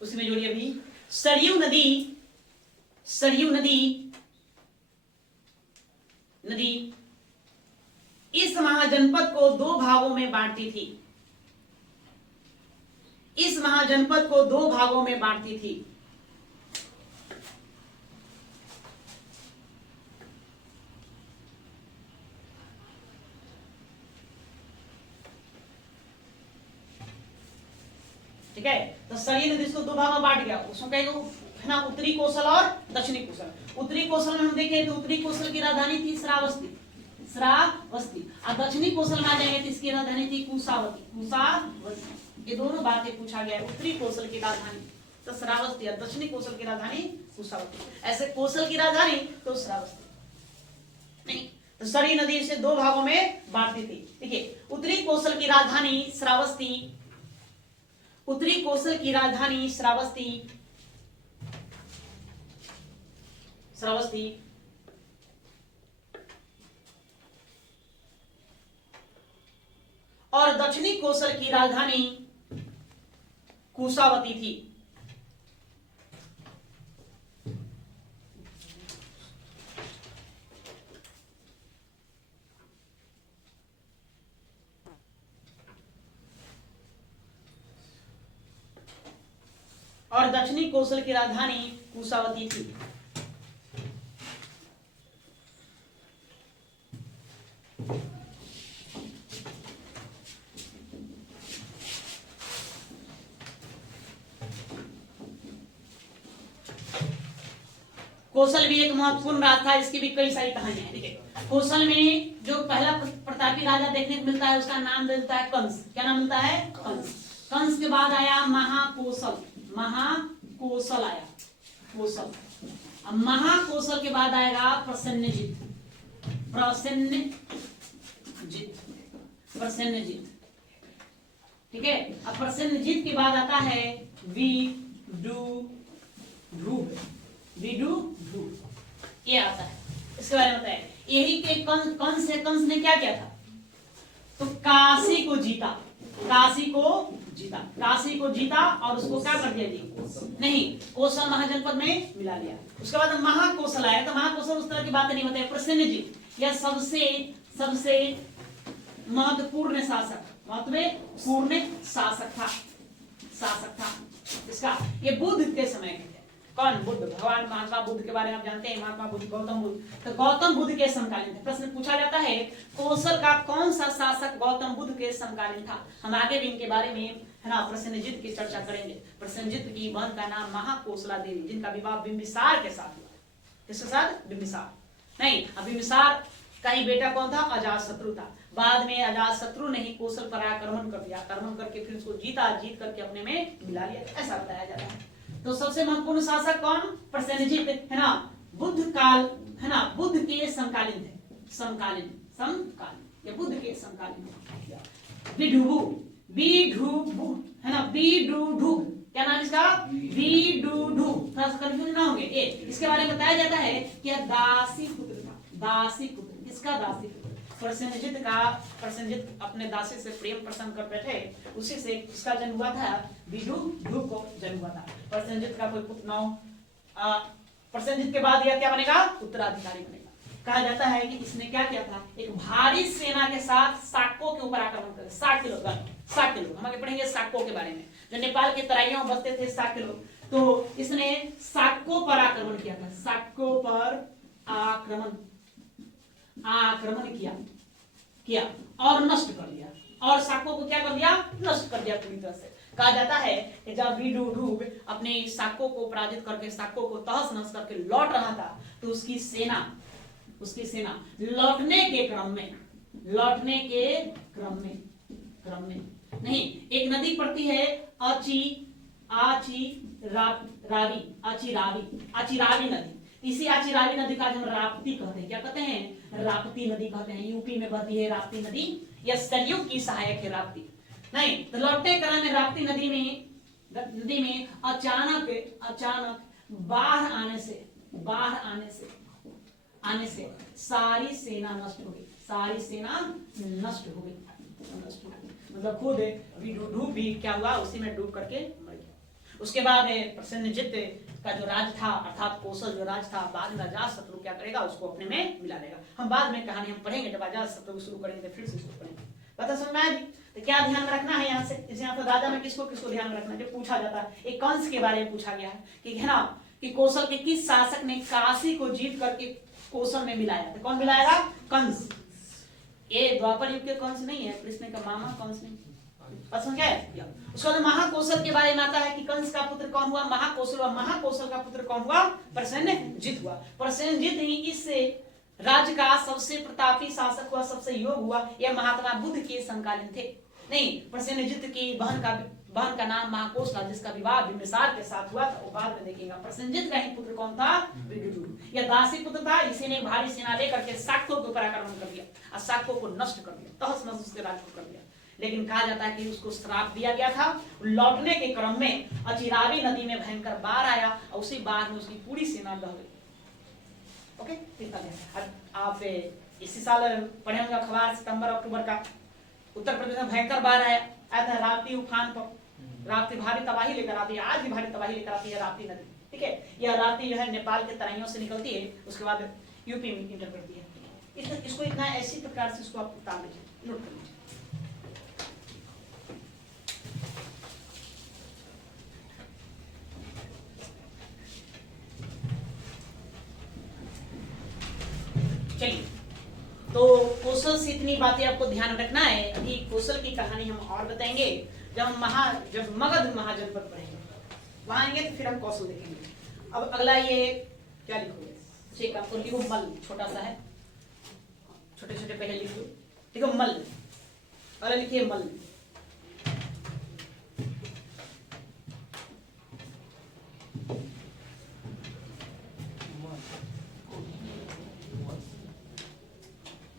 उसमें जोड़िए अभी सरयू नदी, सरयू नदी, नदी इस महाजनपद को दो भागों में बांटती थी, इस महाजनपद को दो भागों में बांटती थी। ठीक है, तो सरयू नदी इसको दो भागों में बांट गया। उसमें कहेगा है ना उत्तरी कौशल और दक्षिणी कौशल। उत्तरी कौशल में हम देखें तो उत्तरी कौशल की राजधानी थी श्रावस्ती, श्रावस्ती। और दक्षिणी कौशल में आ जाएंगे तो इसकी राजधानी थी कुशावती, कुशावती। ये दोनों बातें पूछा गया है। उत्तरी कौशल की राजधानी तो श्रावस्ती और दक्षिणी कौशल की राजधानी कुशावती। ऐसे कौशल की राजधानी तो श्रावस्ती नहीं। तो सरयू नदी इसे दो भागों में बांटती थी। देखिए उत्तरी कौशल की राजधानी श्रावस्ती, उत्तरी कौशल की राजधानी श्रावस्ती, श्रावस्ती। और दक्षिणी कौशल की राजधानी कुशावती थी। और दक्षिणी कौशल की राजधानी कुशावती थी। कौशल भी एक महत्वपूर्ण राज था, इसकी भी कई सारी कहानियां हैं। ठीक है, कौशल में जो पहला प्रतापी राजा देखने को मिलता है उसका नाम मिलता है कंस। क्या नाम मिलता है? कंस। कंस के बाद आया महाकौशल, महाकौशल आया, कौशल। अब महाकौशल के बाद आएगा प्रसेनजित, प्रसेनजित, प्रसेनजित। ठीक है, अब प्रसेनजित के बाद आता है विदुधु, विदुधु ये आता है। इसके बारे में बताया यही के कंस ने क्या किया था? तो काशी को जीता, काशी को जीता, काशी को जीता और उसको क्या कर दिया जी? नहीं, कौशल महाजनपद में मिला लिया। उसके बाद महाकौशल आया। तो महाकौशल उस तरह की बातें नहीं बताई। प्रसेनजित यह सबसे महत्वपूर्ण शासक, महत्वपूर्ण शासक था, शासक था। इसका ये बुद्ध के समय के थे। कौन? बुद्ध, भगवान महात्मा बुद्ध के बारे में आप जानते हैं। महात्मा बुद्ध, गौतम बुद्ध। तो गौतम बुद्ध के समकालीन थे। प्रश्न पूछा जाता है कौशल का कौन सा शासक गौतम बुद्ध के समकालीन था? हम आगे भी इनके बारे में है ना प्रसेनजित की चर्चा करेंगे। प्रसेनजित की बहन का नाम महाकौशला देवी, जिनका विवाह बिंबिसार के साथ हुआ। किसके साथ? बिंबिसार। नहीं, बिंबिसार का ही बेटा कौन था? अजातशत्रु था। बाद में अजातशत्रु ने ही कौशल पर आक्रमण कर दिया, आक्रमण करके फिर उसको जीता, जीत करके अपने में मिला लिया, ऐसा बताया जाता है। तो सबसे महत्वपूर्ण शासक कौन? प्रसेनजित है ना, बुद्ध काल है ना, बुद्ध के समकालीन थे, समकालीन, समकालीन, ये बुद्ध के समकालीन। विदुधु, विदुधु है ना, विदुधु क्या नाम इसका? विदुधु। थोड़ा सा कंफ्यूजन ना होंगे। इसके बारे में बताया जाता है कि दासी पुत्र था, दासी पुत्र। किसका? दासी पुत्र। प्रसेनजित का, प्रसेनजित अपने दासी से प्रेम प्रसन्न कर बैठे, उसी से इसका जन्म हुआ था, विदुधु को जन्म हुआ था। प्रसेनजित का कोई पुत्र ना हो। प्रसेनजित के बाद यह क्या बनेगा? उत्तराधिकारी बनेगा। कहा जाता है कि इसने क्या किया था? एक भारी सेना के साथ साको के ऊपर आक्रमण कर, 60 लोग, हम आगे पढ़ेंगे साको के बारे में, जो नेपाल के तराइयों में बसते थे 60 लोग। तो इसने साको पर आक्रमण किया था, साको पर आक्रमण किया और नष्ट कर दिया। और साको को क्या कर दिया? नष्ट कर दिया पूरी तरह से। कहा जाता है कि जब विदुधु अपने साको को पराजित करके, साको को तहस नहस करके लौट रहा था, तो उसकी सेना उसकी सेना लौटने के क्रम में, लौटने के क्रम में नहीं, एक नदी पड़ती है आचिरावी नदी। इसी आचिरावी नदी का हम राप्ती कहते हैं। क्या कहते हैं? राप्ती नदी कहते हैं। यूपी में बहती है राप्ती नदी, यह सरयू की सहायक है राप्ती। नहीं तो लौटते क्रम में राप्ती नदी में अचानक बाढ़ आने से सारी सेना नष्ट हो गई, सारी सेना नष्ट हो गई। मतलब खुद डूब भी क्या हुआ, उसी में डूब करके मर गया। उसके बाद प्रसेनजित का जो राज था, अर्थात कौशल जो राज था, बाद में अजातशत्रु क्या करेगा, उसको अपने में मिला लेगा। हम बाद में कहानी हम पढ़ेंगे, जब अजातशत्रु शुरू करेंगे फिर से शुरू करेंगे। पता समझ में आया? तो क्या ध्यान में रखना है यहाँ से, यहाँ पर राजा में किसको किसको ध्यान में रखना है? जो पूछा जाता है, एक कंस के बारे में पूछा गया है कि है ना, कि कौशल के किस शासक ने काशी को जीत करके कौशल में मिलाया? तो कौन मिलाएगा? कंस। ये द्वापर युग के कंस नहीं है, कृष्ण का मामा कंस नहीं। समझ गए? उसके बाद महाकौशल के बारे में आता है कि कंस का पुत्र कौन हुआ? महाकौशल। और महाकौशल का पुत्र कौन हुआ? प्रसेनजित हुआ। प्रसेनजित ही इस राज्य का सबसे प्रतापी शासक हुआ, सबसे योग्य हुआ। यह महात्मा बुद्ध के समकालीन थे। नहीं, प्रसेनजित की बहन का नाम महाकौशला, जिसका विवाह बिंबिसार के साथ हुआ था, वो बाद में देखेगा। प्रसेनजित का ही पुत्र कौन था? विदुर। यह दासी पुत्र था। इसी ने भारी सेना लेकर के शाक्यों के ऊपर आक्रमण कर दिया और शाक्यों को नष्ट कर दिया, तहस नहस उसके राज्य को कर दिया। लेकिन कहा जाता है कि उसको श्राप दिया गया था। लौटने के क्रम में अचिरावी नदी में भयंकर बाढ़ आया और उसी बाढ़ में उसकी पूरी सेना दह गई। ओके, आप इसी साल पढ़े होंगे अखबार, सितंबर अक्टूबर का। उत्तर प्रदेश में भयंकर बाढ़ आया था राप्ती उफान पर। राप्ती भारी तबाही लेकर आती है, आज भी भारी तबाही लेकर आती है राप्ती नदी। ठीक है, यह राप्ती जो है नेपाल के तराइयों से निकलती है, उसके बाद यूपी में इंटर करती है। इसको इतना ऐसी प्रकार से इसको आप उतार लीजिए, नोट कर लीजिए। चलिए, तो कौशल से इतनी बातें आपको ध्यान रखना है। अभी कौशल की कहानी हम और बताएंगे जब मगध महाजनपद पढ़ेंगे, वहां आएंगे तो फिर हम कौशल देखेंगे। अब अगला ये क्या लिखोगे? ठीक, आपको लिखो मल, छोटा सा है, छोटे छोटे पहले लिखो मल। अगला लिखिए मल।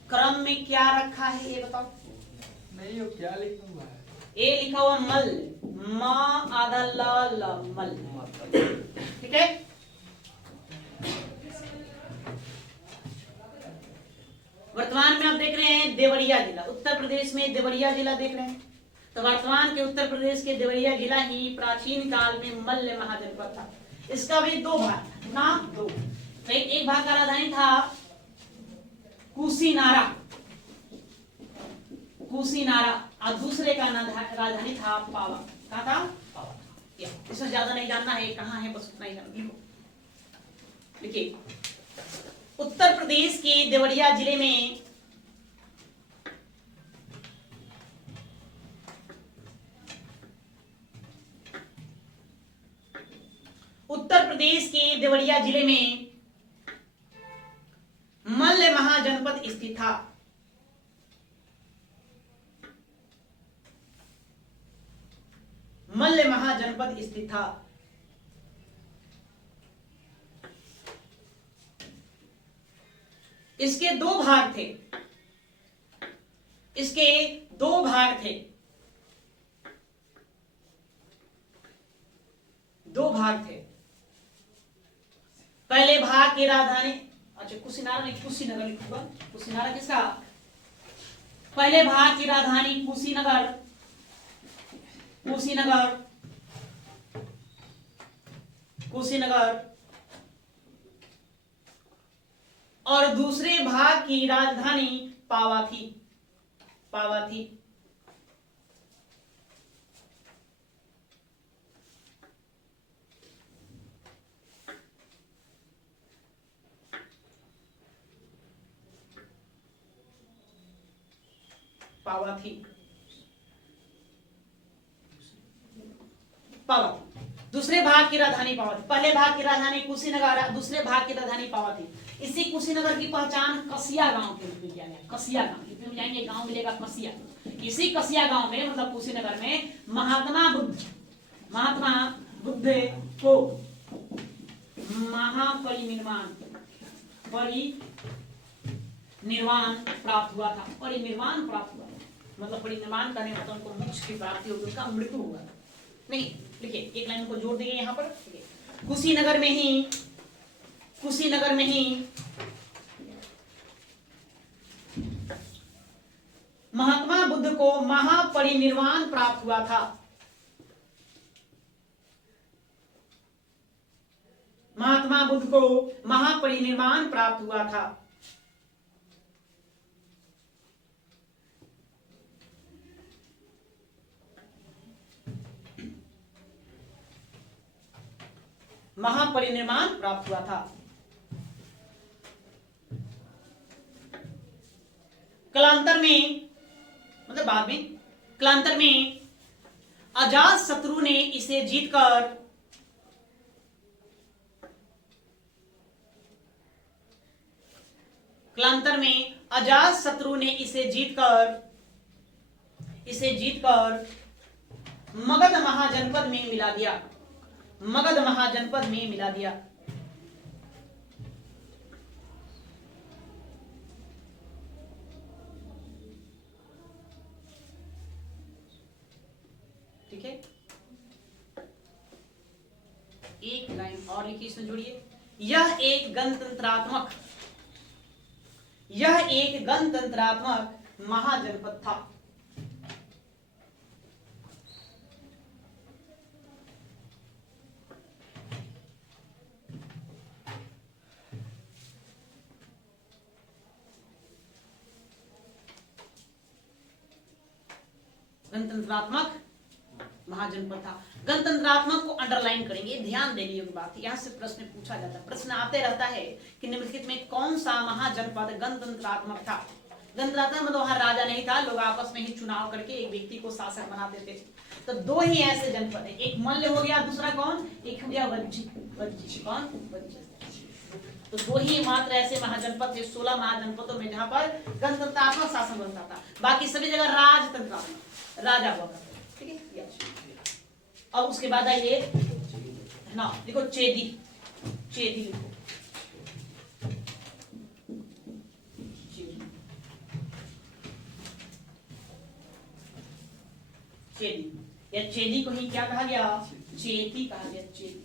क्रम में क्या रखा है ये बताओ? नहीं, वो क्या लिखा हुआ है? ए लिखा हुआ मल, मा आधा ल मल। ठीक है, वर्तमान में आप देख रहे हैं देवरिया जिला, उत्तर प्रदेश में देवरिया जिला देख रहे हैं। तो वर्तमान के उत्तर प्रदेश के देवरिया जिला ही प्राचीन काल में मल्ल महाजनपद था। इसका भी दो भाग, नाम दो। तो एक भाग का राजधानी था कुशीनारा और दूसरे का राजधानी था पावा। कहा था? पावा। इसमें ज्यादा नहीं जानना है कहाँ है, बस उतना ही जानना। लिखिए, उत्तर प्रदेश के देवरिया जिले में मल्ल महाजनपद स्थित था। मल्ल महाजनपद स्थित था। इसके दो भाग थे, दो भाग थे। पहले भाग की राजधानी, अच्छा कुशीनारा नहीं, कुशीनगर लिखूंगा। कुशीनारा किसका? पहले भाग की राजधानी कुशीनगर और दूसरे भाग की राजधानी पावा थी। दूसरे भाग की राजधानी पावा थी। पहले भाग की राजधानी कुशीनगर, दूसरे भाग की राजधानी पावा थी। इसी कुशीनगर की पहचान कसिया गांव के रूप में किया गया। कसिया गांव, यूपी में जाएंगे गांव मिलेगा कसिया। इसी कसिया गांव में मतलब कुशीनगर में महात्मा बुद्ध को परिनिर्वाण प्राप्त हुआ था। परिनिर्वाण प्राप्त हुआ मतलब परिनिर्वाण करने मतलब उनको मोक्ष की प्राप्ति होगी, उनका मृत्यु हुआ नहीं। देखिए एक लाइन को जोड़ देंगे यहाँ पर। कुशीनगर में ही महात्मा बुद्ध को महापरिनिर्वाण प्राप्त हुआ था। महात्मा बुद्ध को महापरिनिर्वाण प्राप्त हुआ था। महापरिनिर्वाण प्राप्त हुआ था। कालांतर में मतलब बाद में, कालांतर में अजात शत्रु ने इसे जीतकर कालांतर में अजात शत्रु ने इसे जीतकर मगध महाजनपद में मिला दिया। मगध महाजनपद में मिला दिया। ठीक है, एक लाइन और लिखिए, इसमें जोड़िए। यह एक गणतंत्रात्मक महाजनपद था। गणतंत्रात्मक महाजनपद था। गणतंत्रात्मक को अंडरलाइन करेंगे, ध्यान देने योग्य बात। यहां से प्रश्न पूछा जाता है, प्रश्न आते रहता है कि निम्नलिखित में कौन सा महाजनपद गणतंत्रात्मक था। गणतंत्रात्मक मतलब वहां राजा नहीं था, लोग आपस में ही चुनाव करके एक व्यक्ति को शासक बना देते थे। तो दो ही ऐसे जनपद है, एक मल्ल हो गया, दूसरा कौन, एक हो गया वज्जिक। कौन, वज्जिक। तो दो ही मात्र ऐसे महाजनपद थे 16 महाजनपदों में जहां पर गणतंत्रात्मक शासन बनता था। बाकी सभी जगह राजतंत्रात्मक, राजा हुआ करते। ठीक है, और उसके बाद आइए ना, देखो चेदी लिखो। चेदी या चेदी को ही क्या कहा गया, चेदी कहा गया। चेदी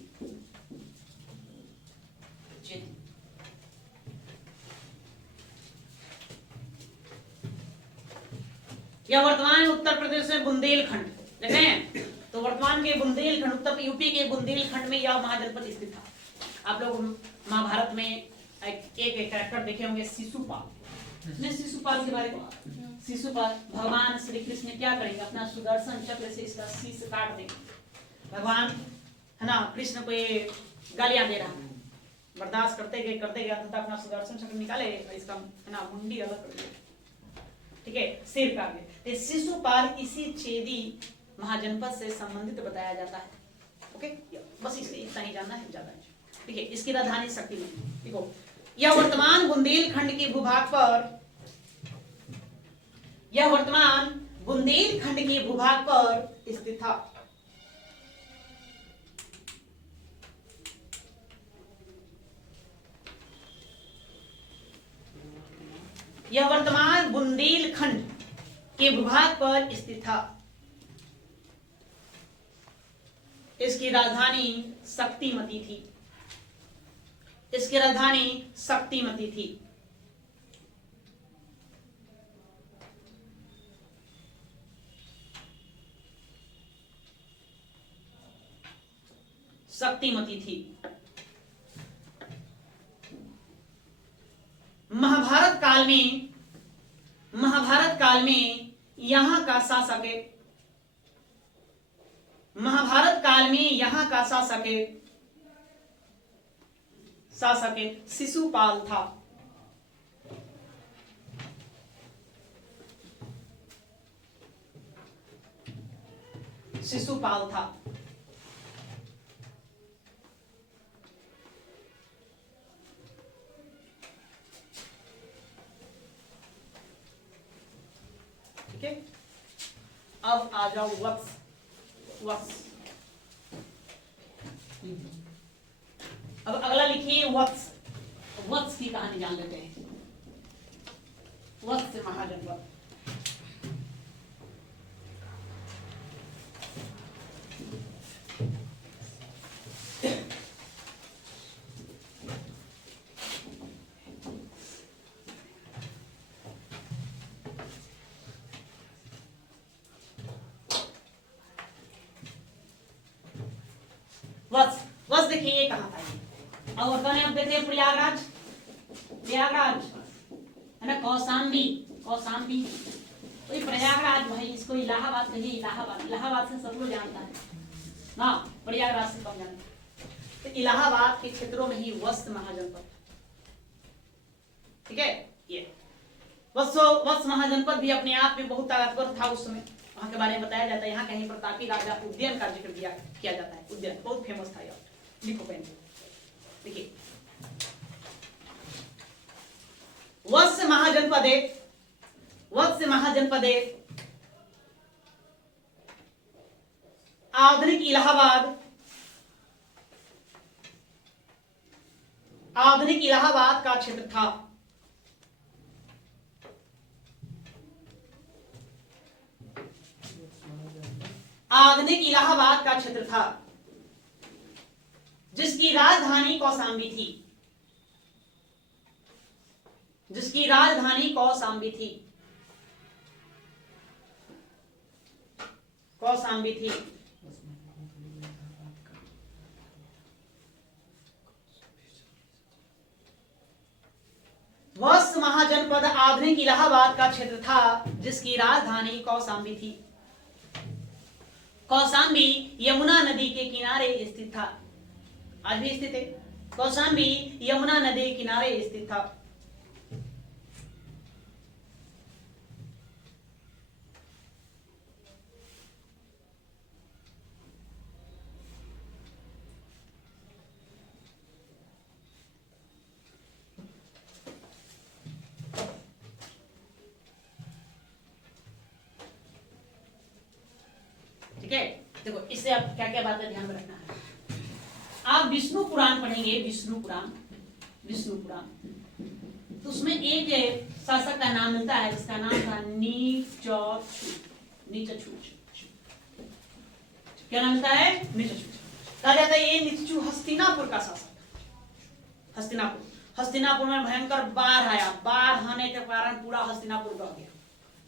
या वर्तमान उत्तर प्रदेश में बुंदेलखंड देख रहे हैं, तो वर्तमान के बुंदेलखंड, उत्तर यूपी के बुंदेलखंड में यह महाजनपद स्थित था। आप लोग महाभारत में एक कैरेक्टर देखे होंगे, शिशुपाल। शिशुपाल के बारे में, शिशुपाल भगवान श्री कृष्ण क्या करेंगे, अपना सुदर्शन चक्र से इसका शीश काट देंगे। भगवान है ना, कृष्ण को ये गालियां दे रहा है, बर्दाश्त करते गए अंततः अपना सुदर्शन चक्र निकाले और इसका है ना मुंडी अलग कर दिया। ठीक है, सिर काट दिया। शिशुपाल इसी चेदी महाजनपद से संबंधित बताया जाता है। ओके, बस इसलिए इतना ही जानना है, ज्यादा नहीं। ठीक है, इसकी राजधानी शक्ति में। देखो, यह वर्तमान बुंदेलखंड के भूभाग पर स्थित था। यह वर्तमान बुंदेलखंड के भूभाग पर स्थित था। इसकी राजधानी शक्तिमती थी। इसकी राजधानी शक्तिमती थी। शक्तिमती थी। महाभारत काल में यहां का शासक है। महाभारत काल में यहां का शासक शिशुपाल था। शिशुपाल था। ठीक है। अब आ जाओ वत्स। वत्स, अब अगला लिखिए वत्स। वत्स की कहानी जान लेते हैं। वत्स महाजनपद। वत्स, वत्स देखिए ये कहाँ था ये। और कौन है, अब देखते हैं प्रयागराज। प्रयागराज है ना, कौशाम्बी। कौशाम्बी तो ये प्रयागराज भाई, इसको इलाहाबाद कहिए। इलाहाबाद, इलाहाबाद से सब लोग जानता है ना, प्रयागराज से कम जानता है। तो इलाहाबाद के क्षेत्रों में ही वत्स महाजनपद, ठीक है। ये वत्स महाजनपद भी अपने आप में बहुत ताकतवर था उस समय। वहां के बारे में बताया जाता है। यहाँ कहीं प्रतापी राजा उद्यन का जिक्र किया जाता है। उद्यन बहुत फेमस था यार, लिखो पेन से। देखिए वत्स महाजनपदे, वत्स महाजनपदे आधुनिक इलाहाबाद, आधुनिक इलाहाबाद का क्षेत्र था। आधुनिक इलाहाबाद का क्षेत्र था जिसकी राजधानी कौशाम्बी थी, जिसकी राजधानी कौशाम्बी थी। कौशाम्बी थी। वत्स महाजनपद आधुनिक इलाहाबाद का क्षेत्र था जिसकी राजधानी कौशाम्बी थी। कौशाम्बी यमुना नदी के किनारे स्थित था। आज भी स्थित है। कौशाम्बी यमुना नदी के किनारे स्थित था। ठीक है, देखो इससे आप क्या क्या बातें ध्यान में रखना है। आप विष्णु पुराण पढ़ेंगे, विष्णु पुराण, विष्णु पुराण, तो उसमें एक शासक का नाम मिलता है जिसका नाम था नीचछू। नीचछू, क्या नाम मिलता है? नीचछू। कहा जाता है ये नीचछू हस्तिनापुर का शासक। हस्तिनापुर, हस्तिनापुर में भयंकर बाढ़ आया। बाढ़ आने के कारण पूरा हस्तिनापुर बह गया।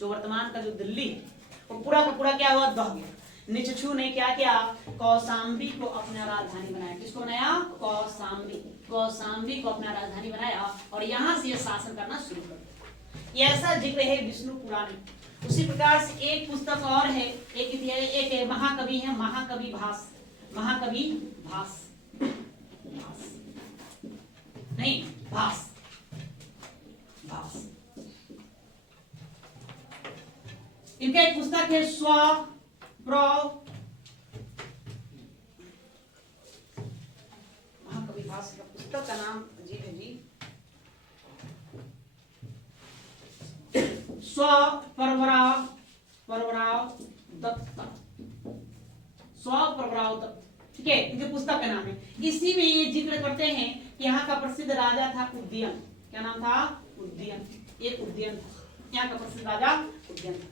जो वर्तमान का जो दिल्ली है वो पूरा का पूरा क्या हुआ, बह गया। नीचछू ने क्या किया, कौशाम्बी को अपना राजधानी बनाया। किसको बनाया? कौशाम्बी। कौशाम्बी को अपना राजधानी बनाया और यहां से ये शासन करना शुरू कर दिया। ये ऐसा जिक्र है विष्णु पुराण में। उसी प्रकार से एक पुस्तक और है, एक महाकवि है, महाकवि भास। महाकवि भास, भास नहीं, भास, भास। इनका एक पुस्तक है महाकवि भास का पुस्तक का नाम अजीब है जी, स्वप्रवराव दत्त। स्वप्रवराव दत्त, ठीक है, इनके पुस्तक का नाम है। इसी में ये जिक्र करते हैं कि यहाँ का प्रसिद्ध राजा था उद्यन। क्या नाम था? उद्यन। ये उद्यन था, यहाँ का प्रसिद्ध राजा उद्यन था।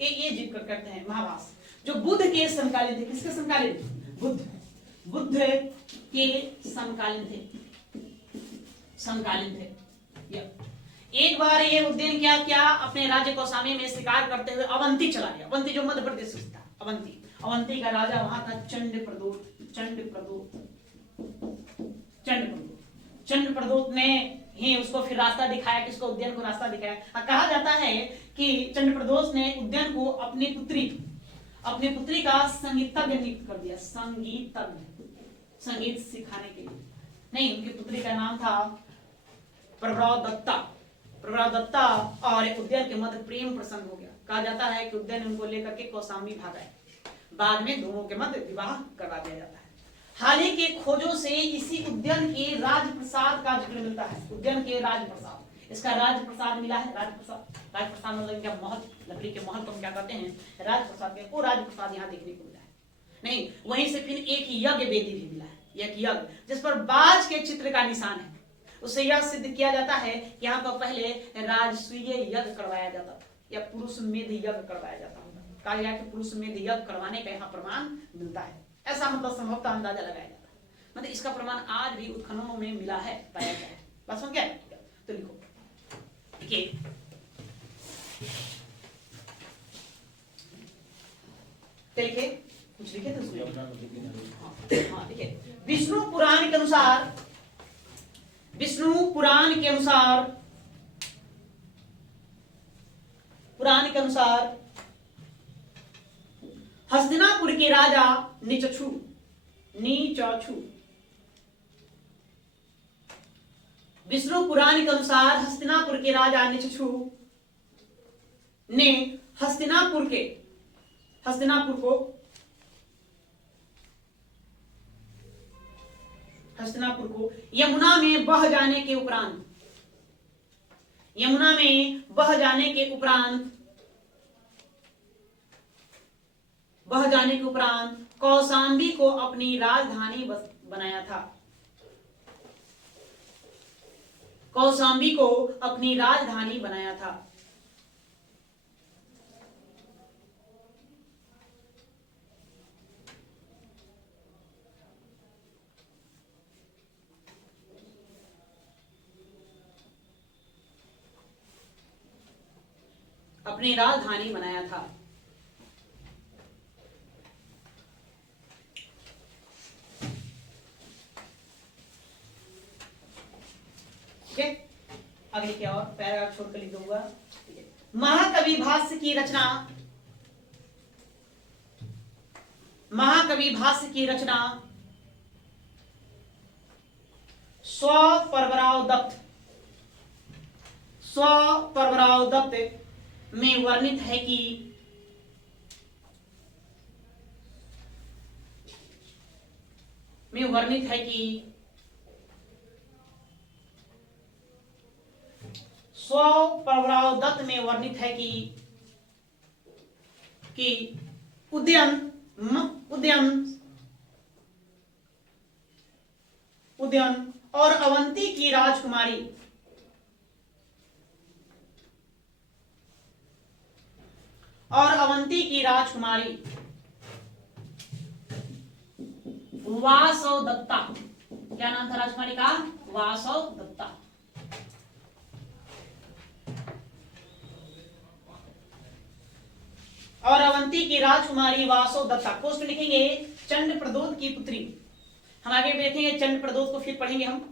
ये जिक्र करते हैं महाभास, जो बुद्ध के समकालीन थे। किसके समकालीन? बुद्ध के समकालीन थे, समकालीन थे। एक बार ये उद्यन क्या किया, अपने राज्य कौशाम्बी में शिकार करते हुए अवंती चला गया। अवंती जो मध्य प्रदेश में था, अवंती। अवंती का राजा वहां था चंद्रप्रदोत ने ही उसको फिर रास्ता दिखाया, किसको? उद्यन को रास्ता दिखाया। कहा जाता है कि चंद्रप्रदोत ने उद्यन को अपनी पुत्री का संगीतज्ञ नियुक्त कर दिया। संगीतज्ञ, संगीत सिखाने के लिए। नहीं, उनकी पुत्री का नाम था प्रभराव दत्ता। प्रभराव दत्ता और उद्यन के मध्य प्रेम प्रसंग हो गया। कहा जाता है कि उद्यन उनको लेकर के कौशाम्बी भाग आए। बाद में दोनों के मध्य विवाह करवा दिया जाता है। हाल ही के खोजों से इसी उद्यन के राजप्रसाद का जिक्र मिलता है। उद्यन के राजप्रसाद, इसका राजप्रसाद मिला है। राजप्रसाद मतलब इनका महल, लकड़ी के महल को हम क्या कहते हैं, राजप्रसाद के, वो राजप्रसाद यहाँ देखने को मिला है। नहीं, वहीं से फिर एक यज्ञ वेदी भी मिला है, एक यज्ञ जिस पर बाज के चित्र का निशान है। उससे यह सिद्ध किया जाता है कि यहाँ पर पहले राजसूय यज्ञ करवाया जाता था या पुरुष मेध यज्ञ करवाया जाता होगा। कहा गया कि पुरुष मेध यज्ञ करवाने का यहाँ प्रमाण मिलता है, ऐसा मतलब संभवतः अंदाजा लगाया जाता है। मतलब इसका प्रमाण आज भी उत्खननों में मिला है, पाया गया है। बात समझ गया? तो लिखो, देखिए लिखे, कुछ लिखे थे उसमें। हाँ देखिए, विष्णु पुराण के अनुसार, हस्तिनापुर के राजा नीचक्षु विष्णु पुराण के अनुसार हस्तिनापुर के राजा नीचक्षु ने हस्तिनापुर को यमुना में बह जाने के उपरांत कौशाम्बी को अपनी राजधानी बनाया था। ठीक है, अगली क्या और पैराग्राफ छोड़कर लिख दूंगा। महाकवि भाष्य की रचना स्वपरवराव दत्त में वर्णित है कि उदयन और अवंती की राजकुमारी वासव दत्ता, क्या नाम था राजकुमारी का? वासव दत्ता। और अवंती की राजकुमारी वासव दत्ता, पोस्ट लिखेंगे चंड प्रदोत की पुत्री। हम आगे देखेंगे चंड प्रदोत को, फिर पढ़ेंगे हम।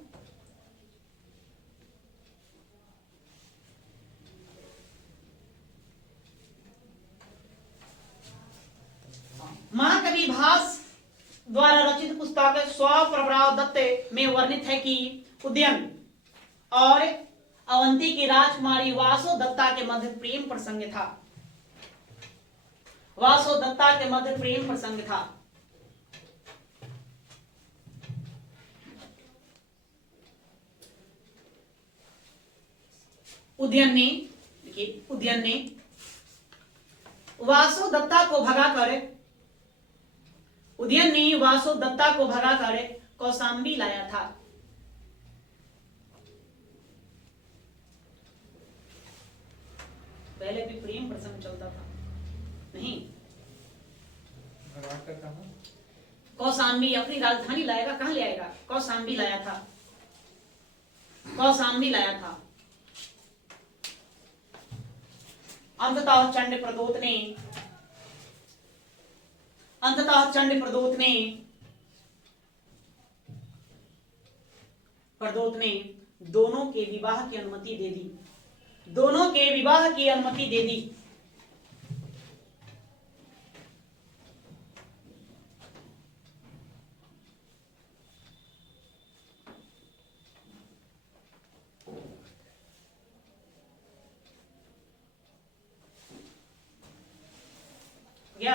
महाकवि भास द्वारा रचित पुस्तक स्वपरवराव दत्त में वर्णित है कि उदयन और अवंती की राजकुमारी वासव दत्ता के मध्य प्रेम प्रसंग था। उदयन ने वासव दत्ता को भगाकर कौशाम्बी लाया था। पहले भी प्रेम प्रसंग चलता था, नहीं कौशाम्बी अपनी राजधानी लाएगा, कहां ले आएगा? कौशाम्बी लाया था। अंततः चंड प्रदोत ने दोनों के विवाह की अनुमति दे दी। गया।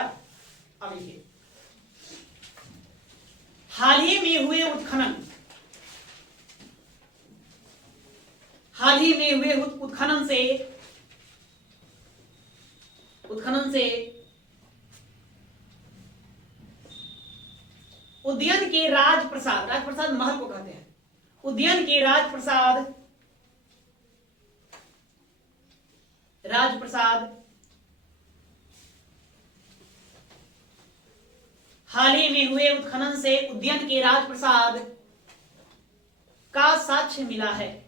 अब लिखिए, हाल ही में हुए उत्खनन हाल ही में हुए उत्खनन से उद्यन के राजप्रसाद महल को कहते हैं, उद्यन के राजप्रसाद हाल ही में हुए उत्खनन से उद्यन के राजप्रसाद का साक्ष्य मिला है।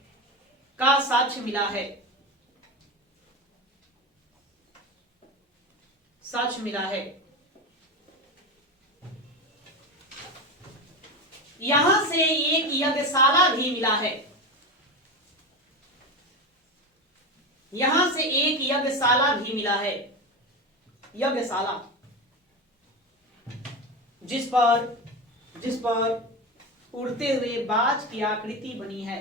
यहां से एक यज्ञशाला भी मिला है, यज्ञशाला जिस पर उड़ते हुए बाज की आकृति बनी है,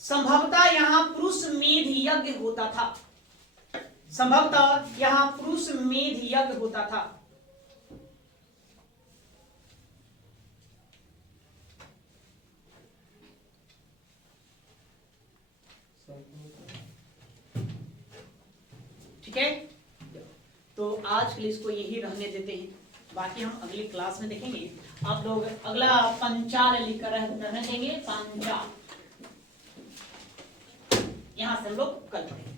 संभवतः यहां पुरुष मेध यज्ञ होता था, ठीक है। तो आज के लिए इसको यही रहने देते हैं, बाकी हम अगली क्लास में देखेंगे। आप लोग अगला पंचाल लिखकर रहने देंगे, पंचाल यहां से हम लोग कल पढ़ेंगे।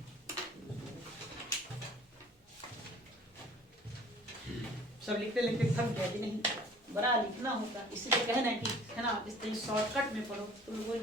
सब लिखते लिखते थक गया कि नहीं, बड़ा लिखना होता, इसीलिए कहना है कि है ना, इस तरह शॉर्टकट में पढ़ो तुम लोग।